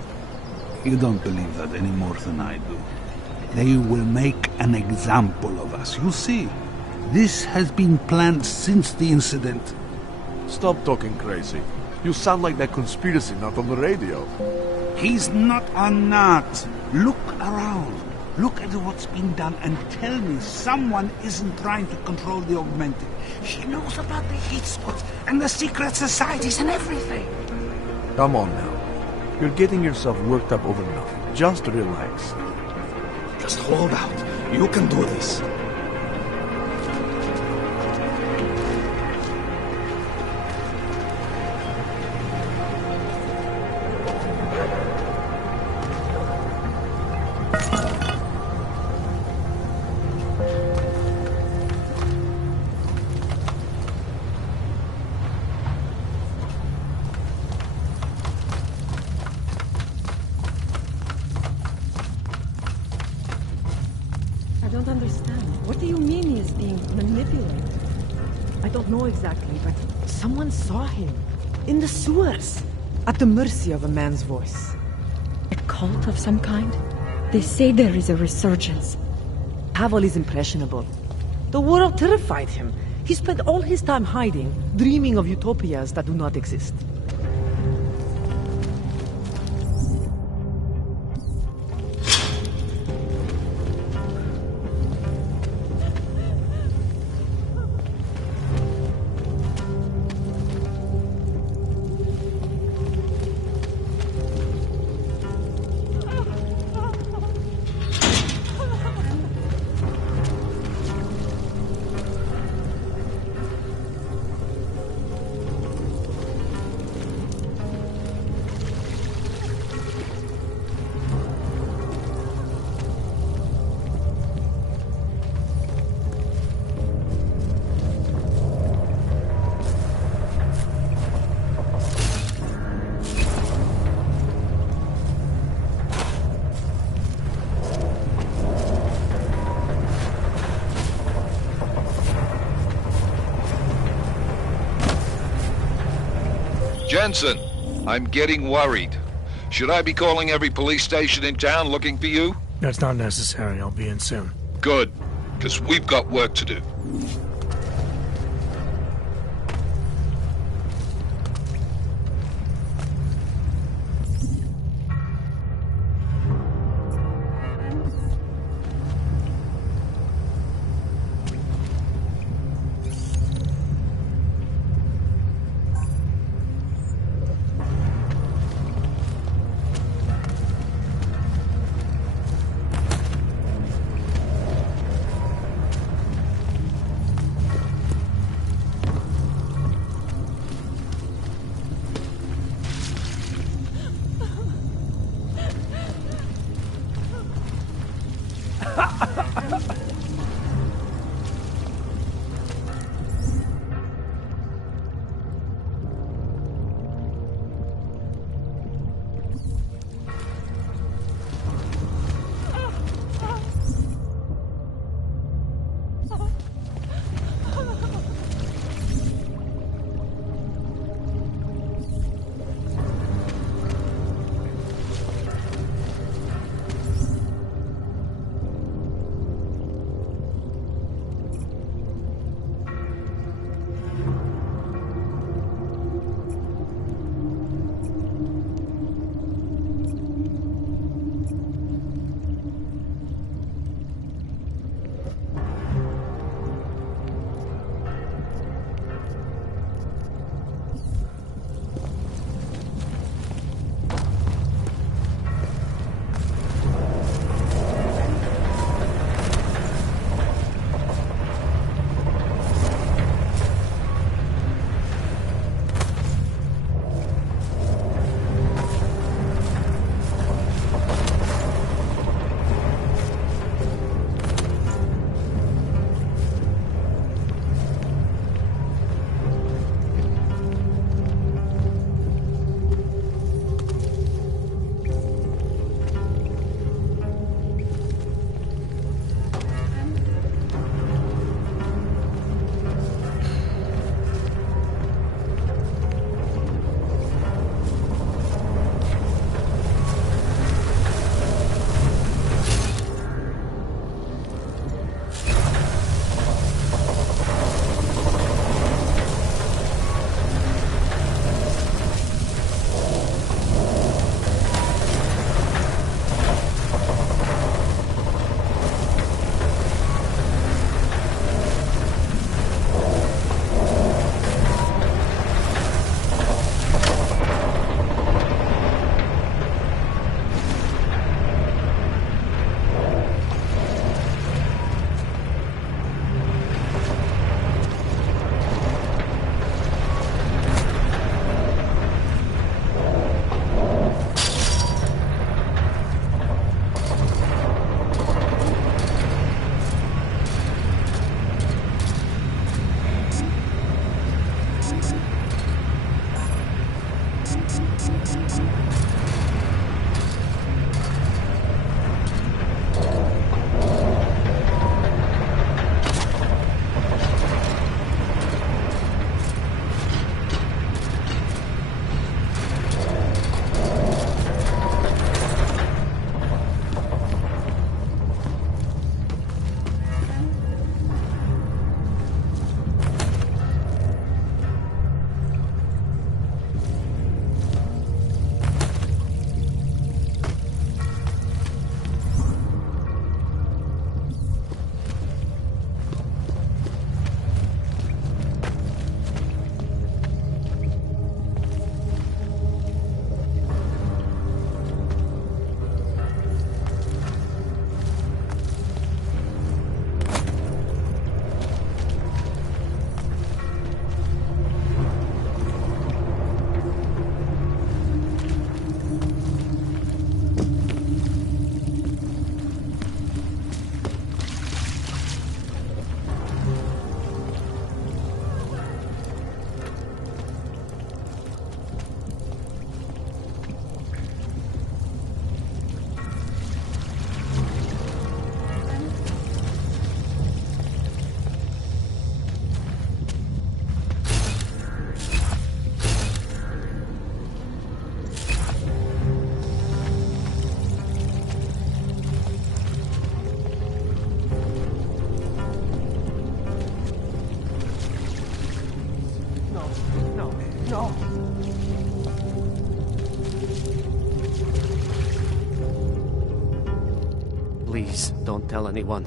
You don't believe that any more than I do. They will make an example of us. You see, this has been planned since the incident. Stop talking crazy. You sound like that conspiracy nut on the radio. He's not a nut. Look around. Look at what's being done and tell me someone isn't trying to control the Augmented. He knows about the heat spot and the secret societies and everything. Come on now. You're getting yourself worked up over nothing. Just relax. Just hold out. You can do this. I don't understand. What do you mean he is being manipulated? I don't know exactly, but someone saw him. In the sewers. At the mercy of a man's voice. A cult of some kind? They say there is a resurgence. Pavel is impressionable. The world terrified him. He spent all his time hiding, dreaming of utopias that do not exist. Hansen, I'm getting worried. Should I be calling every police station in town looking for you? That's not necessary. I'll be in soon. Good, because we've got work to do. Please, don't tell anyone.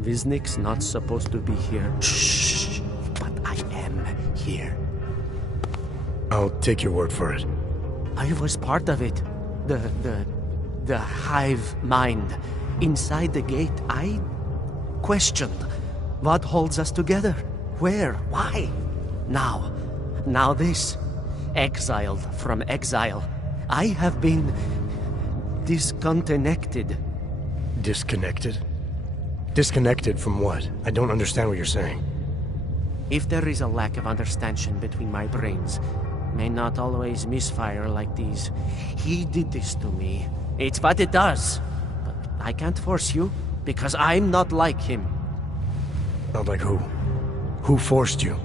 Viznik's not supposed to be here. Shh. But I am here. I'll take your word for it. I was part of it. The hive mind. Inside the gate, I questioned what holds us together. Where? Why? Now this. Exiled from exile. I have been disconnected. Disconnected? Disconnected from what? I don't understand what you're saying. If there is a lack of understanding between my brains, may not always misfire like these. He did this to me. It's what it does. But I can't force you, because I'm not like him. Not like who? Who forced you?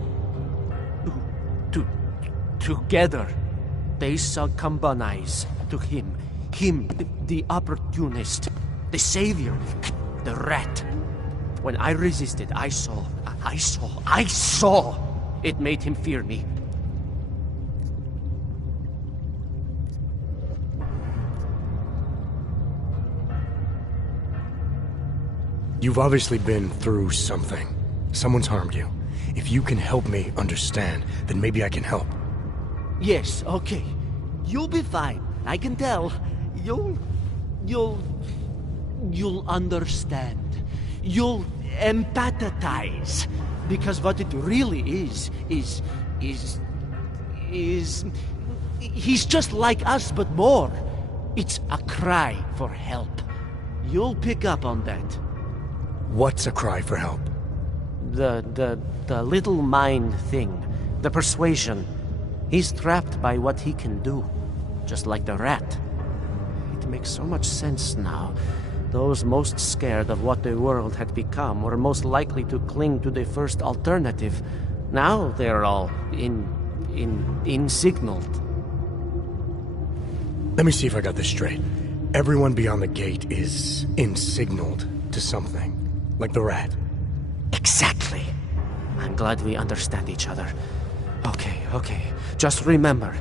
Together, they succumbanize to him. Him, the opportunist, the savior, the rat. When I resisted, I saw. It made him fear me. You've obviously been through something. Someone's harmed you. If you can help me understand, then maybe I can help. Yes, okay. You'll be fine. I can tell. You'll understand. You'll empathize. Because what it really is he's just like us, but more. It's a cry for help. You'll pick up on that. What's a cry for help? The little mind thing. The persuasion. He's trapped by what he can do. Just like the rat. It makes so much sense now. Those most scared of what the world had become were most likely to cling to the first alternative. Now they're all insignaled. Let me see if I got this straight. Everyone beyond the gate is insignaled to something. Like the rat. Exactly. I'm glad we understand each other. Okay. Just remember,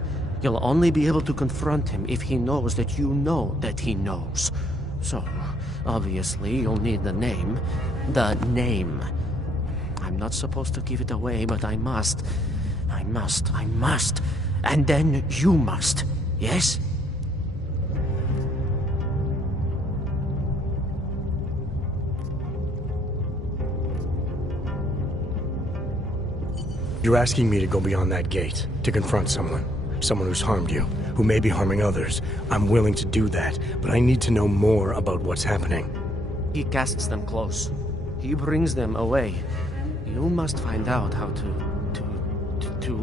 you'll only be able to confront him if he knows that you know that he knows. So, obviously, you'll need the name. The name. I'm not supposed to give it away, but I must. And then you must. Yes? You're asking me to go beyond that gate, to confront someone who's harmed you, who may be harming others. I'm willing to do that, but I need to know more about what's happening. He casts them close. He brings them away. You must find out how to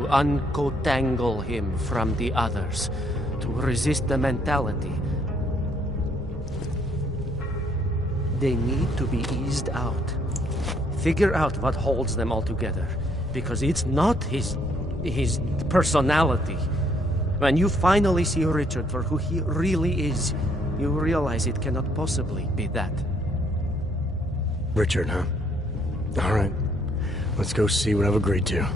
uncotangle him from the others, to resist the mentality. They need to be eased out. Figure out what holds them all together. Because it's not his personality. When you finally see Richard for who he really is, you realize it cannot possibly be that. Richard, huh? All right. Let's go see what I've agreed to.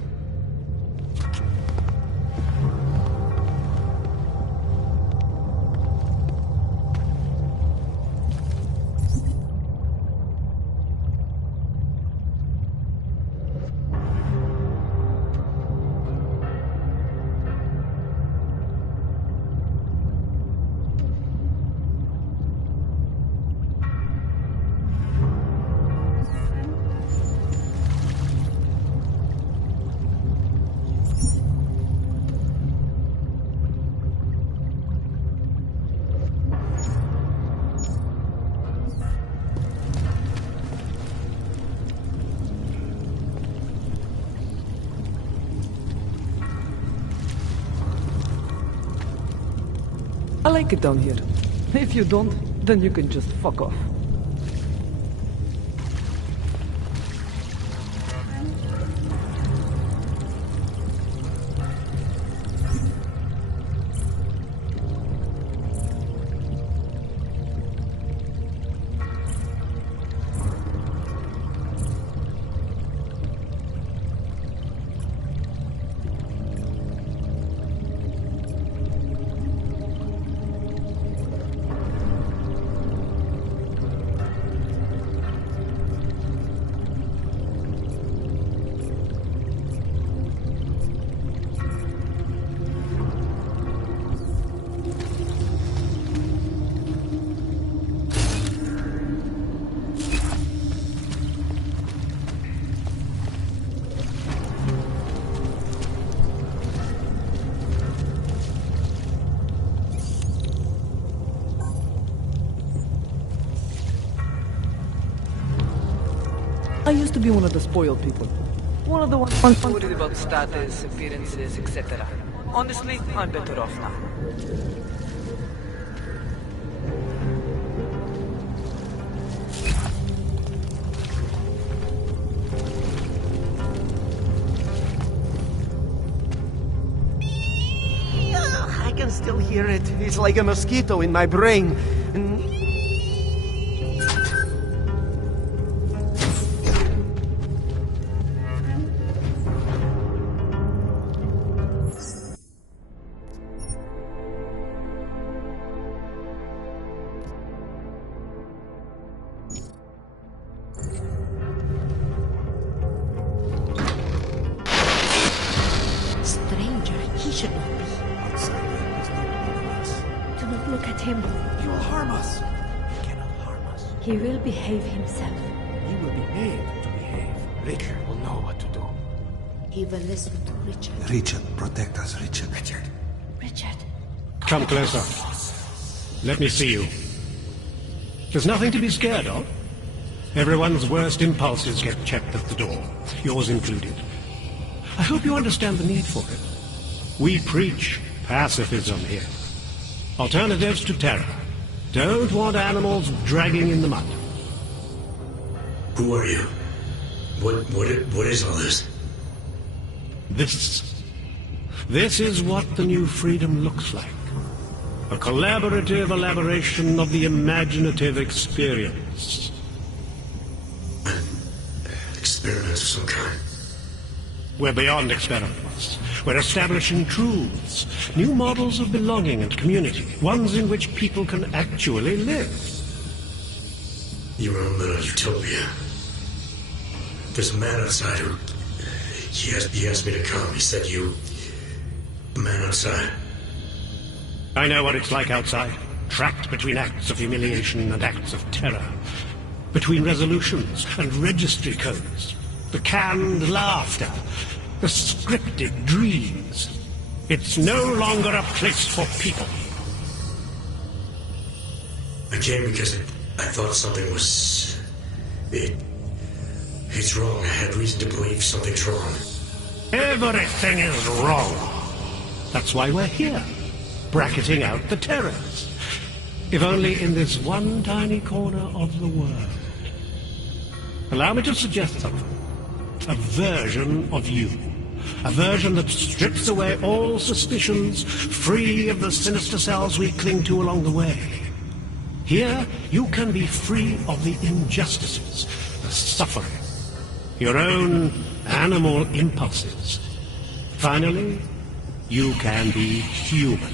I like it down here. If you don't, then you can just fuck off. I used to be one of the spoiled people. One of the ones worried about status, appearances, etc. Honestly, I'm better off now. I can still hear it. It's like a mosquito in my brain. Stranger, he should not be. Do not look at him. He will harm us. He cannot harm us. He will behave himself. He will be made to behave. Richard will know what to do. He will listen to Richard. Richard, protect us, Richard. Richard. Come closer. Let me see you. There's nothing to be scared of. Everyone's worst impulses get checked at the door, yours included. I hope you understand the need for it. We preach pacifism here. Alternatives to terror. Don't want animals dragging in the mud. Who are you? What is all this? This is what the new freedom looks like. A collaborative elaboration of the imaginative experience. Experiments of some kind. We're beyond experiments. We're establishing truths, new models of belonging and community, ones in which people can actually live. Your own little utopia. There's a man outside who... He asked me to come. He said the man outside. I know what it's like outside. Trapped between acts of humiliation and acts of terror. Between resolutions and registry codes. The canned laughter. The scripted dreams. It's no longer a place for people. I came because I thought something was... It's wrong. I had reason to believe something's wrong. Everything is wrong. That's why we're here. Bracketing out the terrors. If only in this one tiny corner of the world. Allow me to suggest something. A version of you. A version that strips away all suspicions, free of the sinister cells we cling to along the way. Here, you can be free of the injustices, the suffering, your own animal impulses. Finally, you can be human.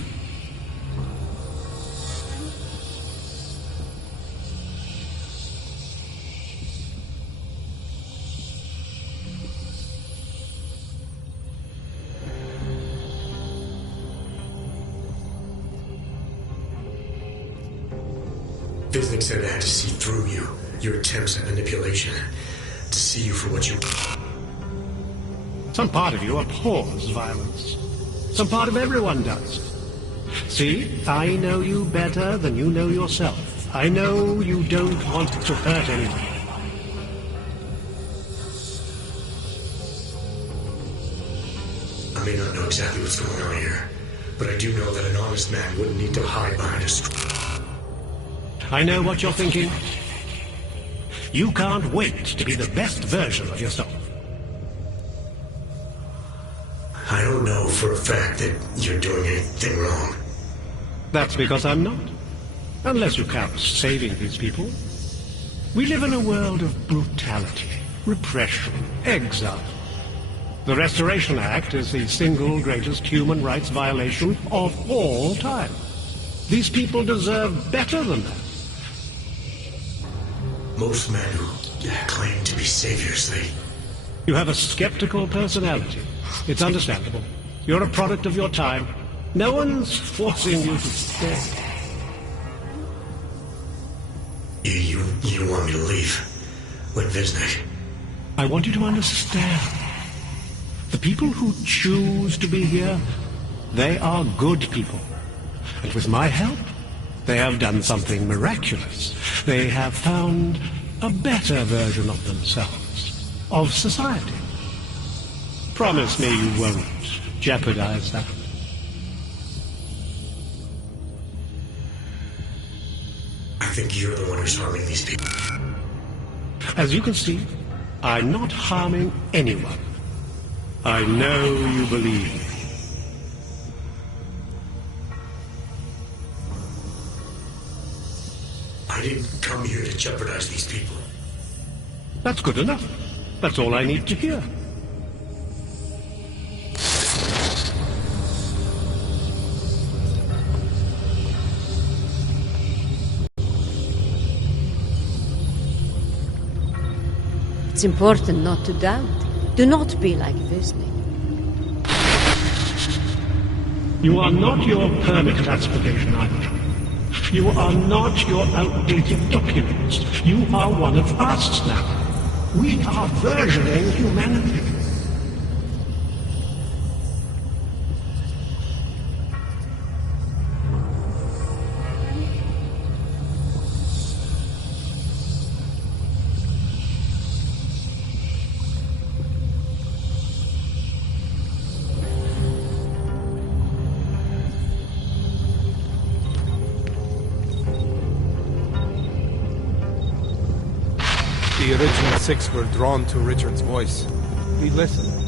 Viznik said I had to see through you, your attempts at manipulation, to see you for what you... Some part of you abhors violence. Some part of everyone does. See, I know you better than you know yourself. I know you don't want to hurt anyone. I may not know exactly what's going on here, but I do know that an honest man wouldn't need to hide behind a I know what you're thinking. You can't wait to be the best version of yourself. I don't know for a fact that you're doing anything wrong. That's because I'm not. Unless you count saving these people. We live in a world of brutality, repression, exile. The Restoration Act is the single greatest human rights violation of all time. These people deserve better than that. Most men who claim to be saviors, You have a skeptical personality. It's understandable. You're a product of your time. No one's forcing you to stay. You want me to leave? Like Viznik? I want you to understand. The people who choose to be here, they are good people. And with my help, they have done something miraculous. They have found a better version of themselves, of society. Promise me you won't jeopardize that. I think you're the one who's harming these people. As you can see, I'm not harming anyone. I know you believe me. I didn't come here to jeopardize these people. That's good enough. That's all I need to hear. It's important not to doubt. Do not be like Wisnik. You are not your permit classification either. You are not your outdated documents. You are one of us now. We are versioning humanity. The original six were drawn to Richard's voice. We listened.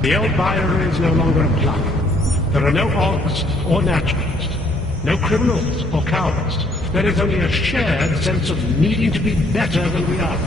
The old Byron is no longer a plug. There are no odds or naturals, no criminals or cowards. There is only a shared sense of needing to be better than we are.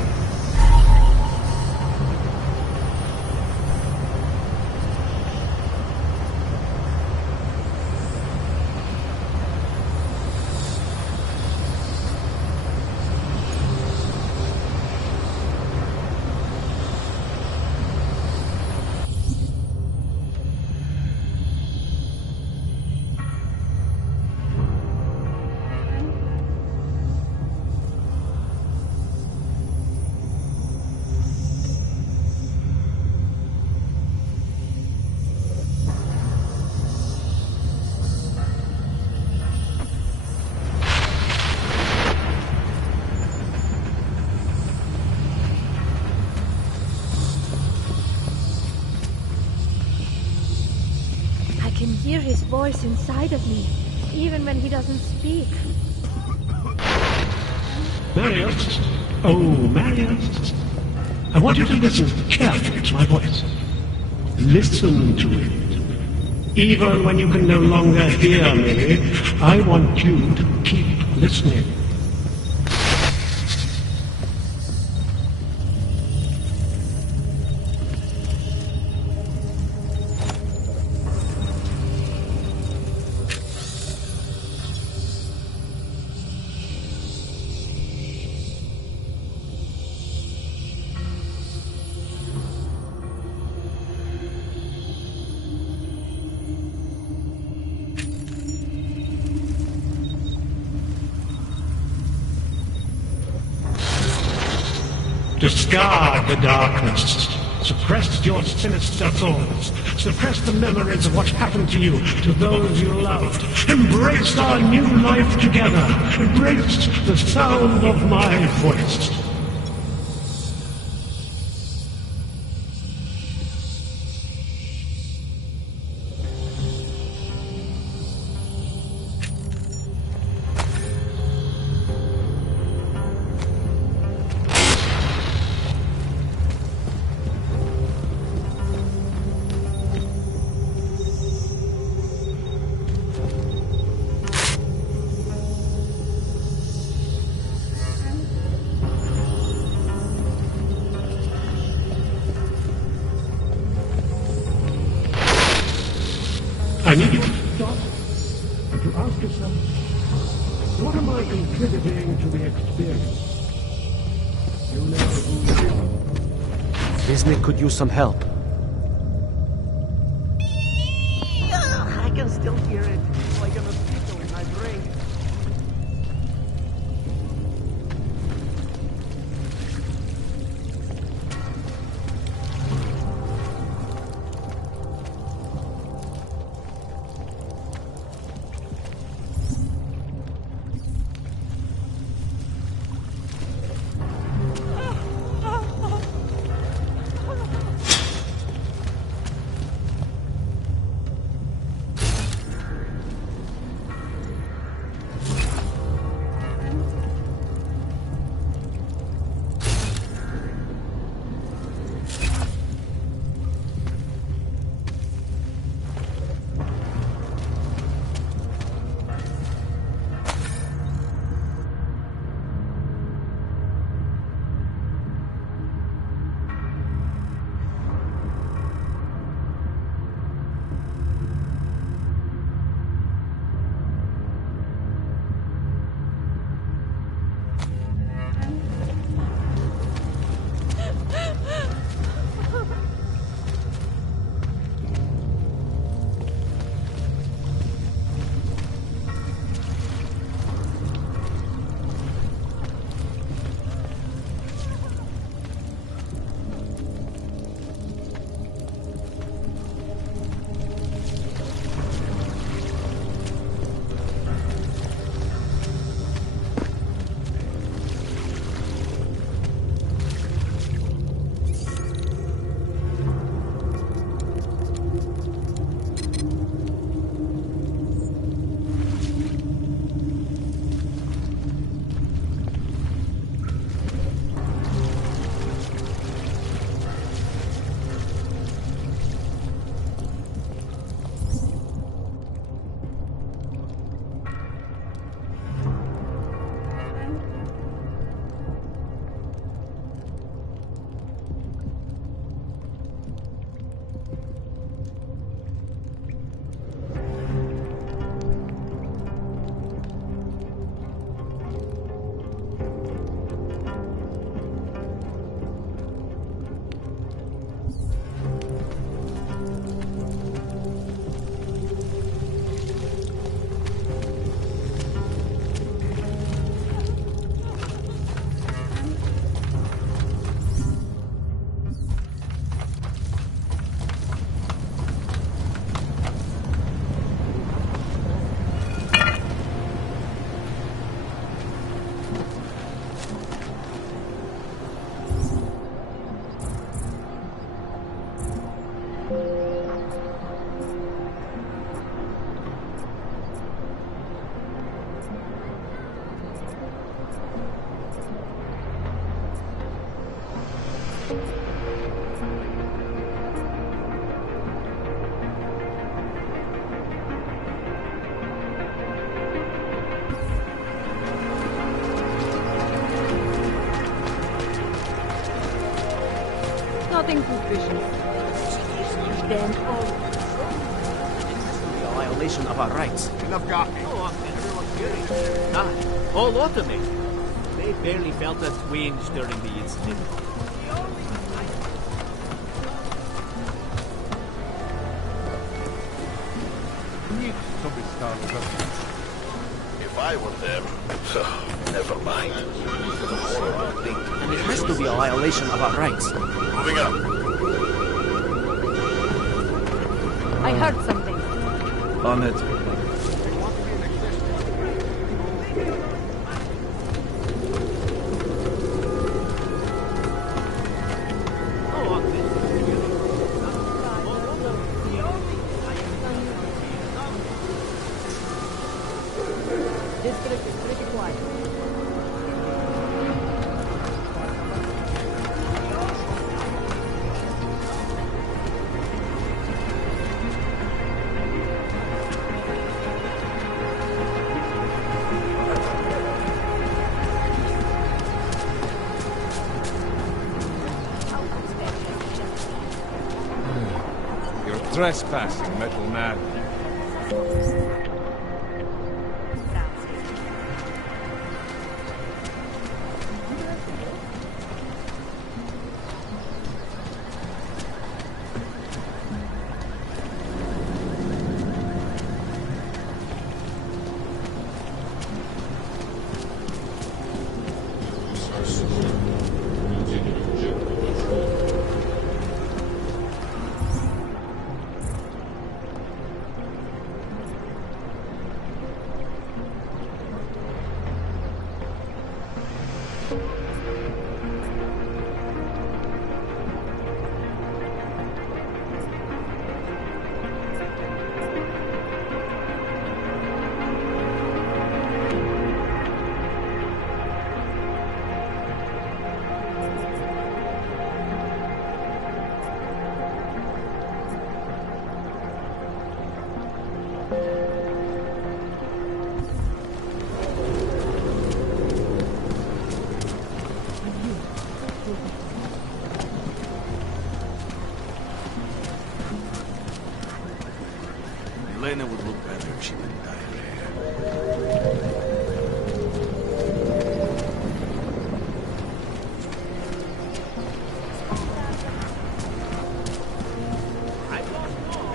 I can hear his voice inside of me, even when he doesn't speak. Marius? Oh, Marius. I want you to listen carefully to my voice. Listen to it. Even when you can no longer hear me, I want you to keep listening. Discard the darkness. Suppress your sinister thoughts. Suppress the memories of what happened to you, to those you loved. Embrace our new life together. Embrace the sound of my voice. I need you to stop and to ask yourself, what am I contributing to the experience? Visnik could use some help. I can still hear it, like a mosquito in my brain. Nothing suspicious. Then A violation of our rights. Enough gawking. Oh, everyone's hearing. Ah, all automated. They barely felt a twinge during the incident. If I were them, never mind. The horrible thing. And it has to be a violation of our rights. Moving up. I heard something. On it. District is pretty quiet. You're trespassing, metal man. Elena would look better if she didn't dye her hair.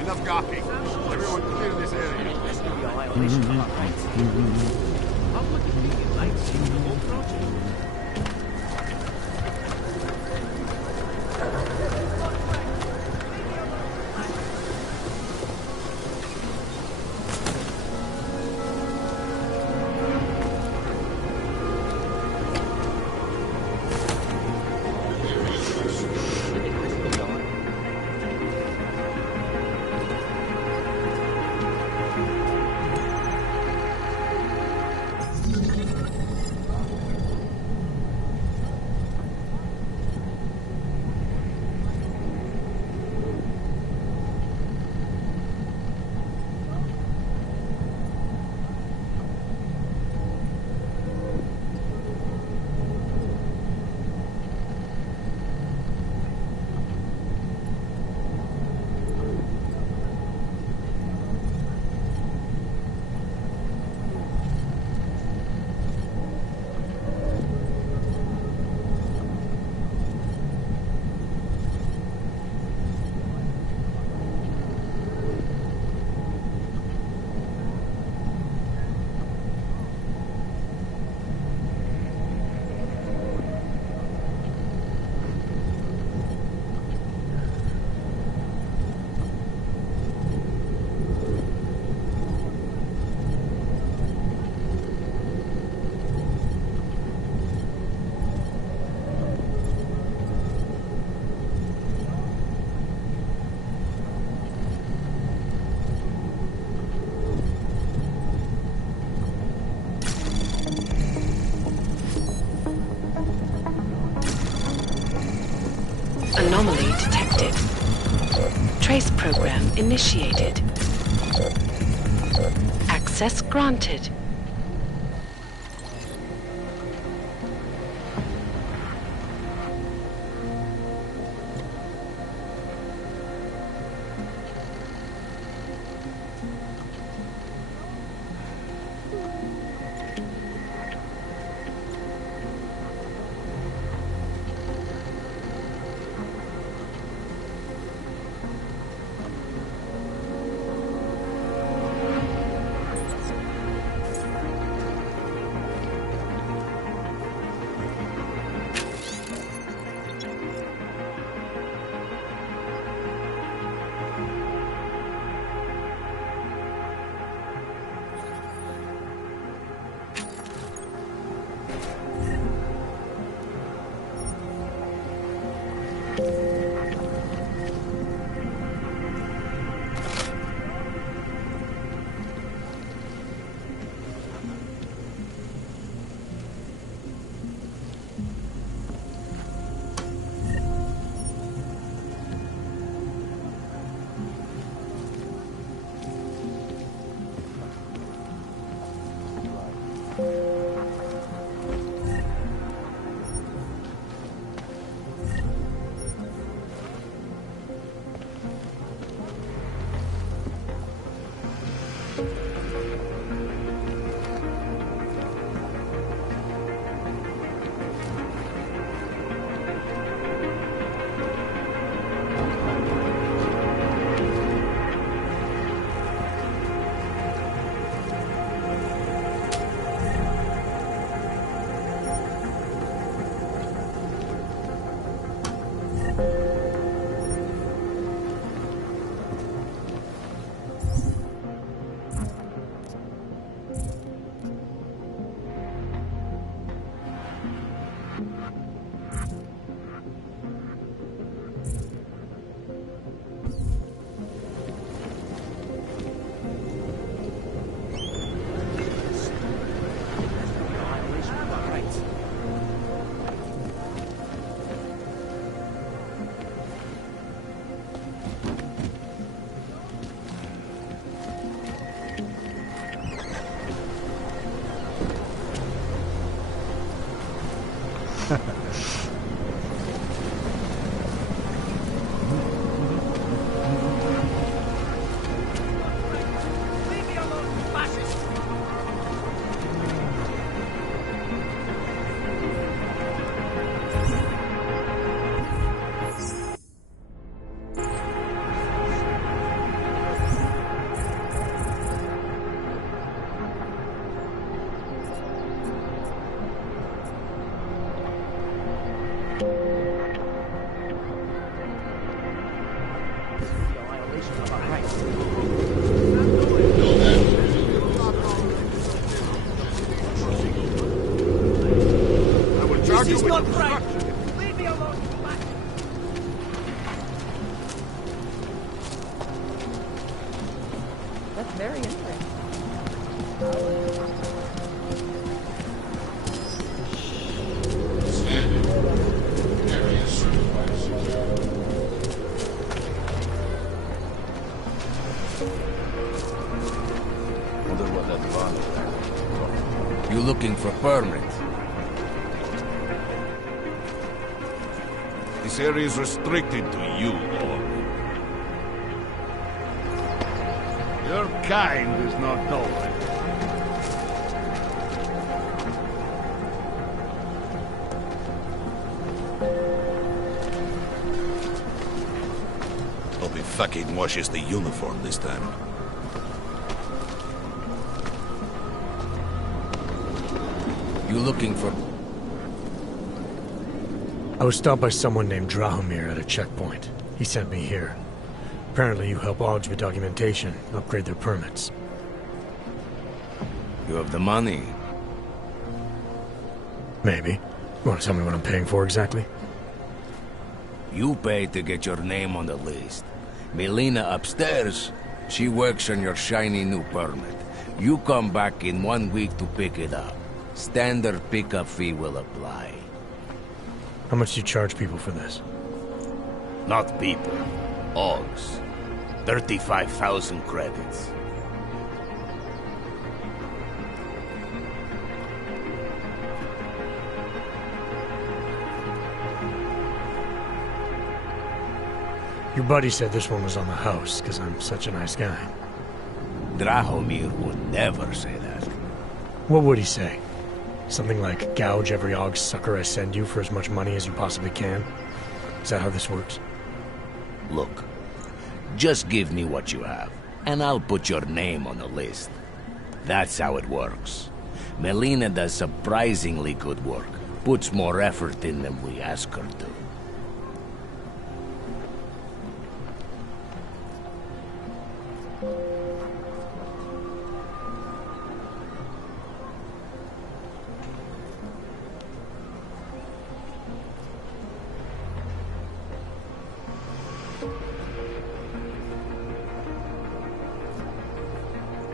Enough gawking. Everyone clear this area. How would the Canadian Lights see the whole project? Anomaly detected. Trace program initiated. Access granted. right. Leave me alone, you black. That's very interesting. Wonder what that van is. You looking for permit? This area is restricted to you, Orc. Your kind is not knowing. Hope he fucking washes the uniform this time. You looking for... I was stopped by someone named Drahomir at a checkpoint. He sent me here. Apparently you help Augs with documentation, upgrade their permits. You have the money? Maybe. You want to tell me what I'm paying for exactly? You pay to get your name on the list. Melina upstairs, she works on your shiny new permit. You come back in 1 week to pick it up. Standard pickup fee will apply. How much do you charge people for this? Not people. Augs. 35,000 credits. Your buddy said this one was on the house, because I'm such a nice guy. Drahomir would never say that. What would he say? Something like, gouge every Aug sucker I send you for as much money as you possibly can? Is that how this works? Look, just give me what you have, and I'll put your name on the list. That's how it works. Melina does surprisingly good work. Puts more effort in than we ask her to.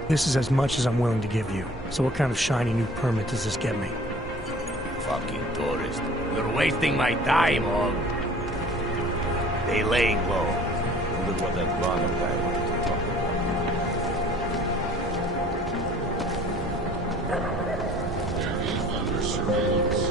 This is as much as I'm willing to give you. So what kind of shiny new permit does this get me? Fucking tourist. You're wasting my time, Hog. They laying low. Wonder what that Bonner guy wants to talk about. Area under surveillance.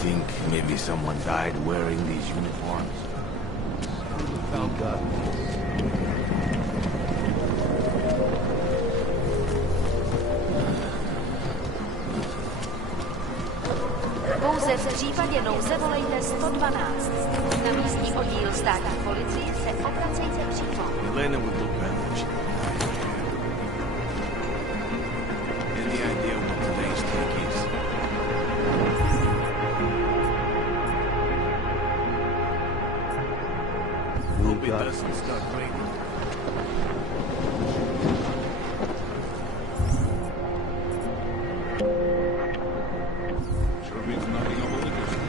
Think maybe someone died wearing these uniforms? Oh God. Pouze v případě nouze volejte 112. Na místní oddíl státní policie se obracejte přímo. Elena would look better if she didn't die. Any idea what today's take is? Hope it doesn't start raining. Sure means nothing over the distance.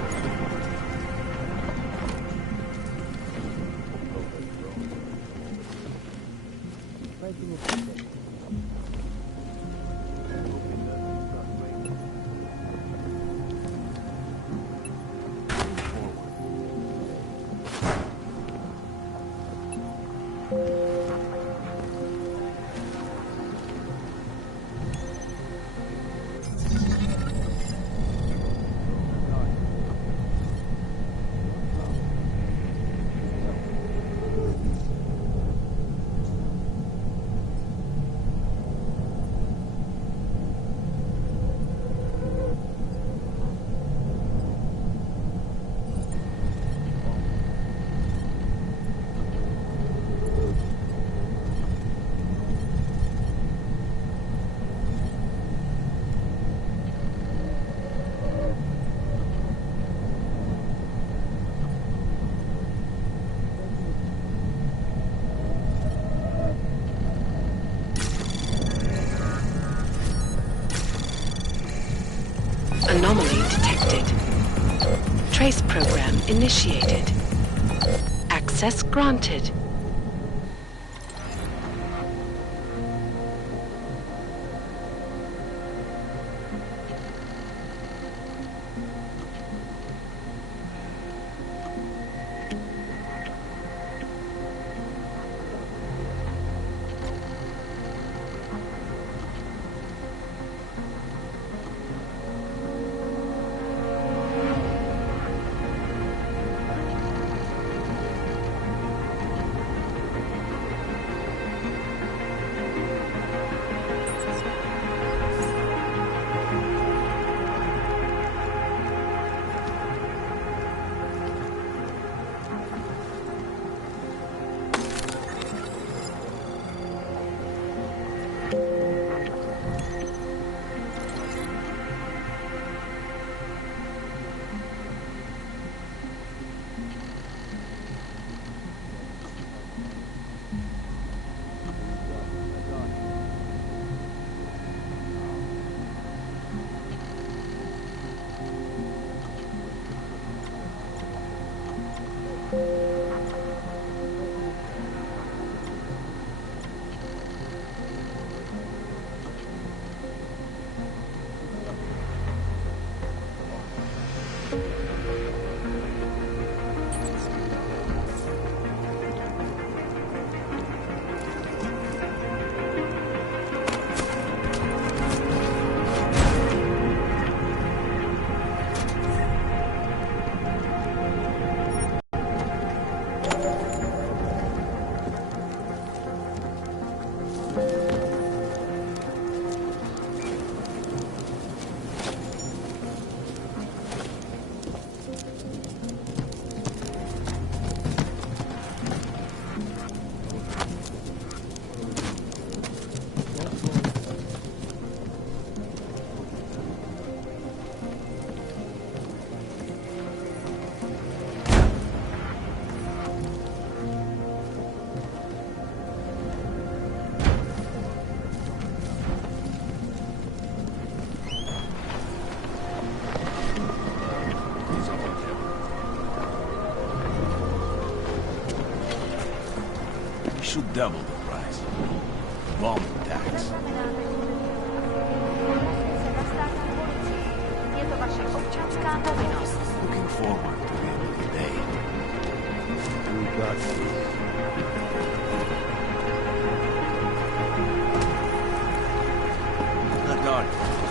Anomaly detected. Trace program initiated. Access granted. double the price. Bomb tax. Looking forward to the end of the day. We got Not guard.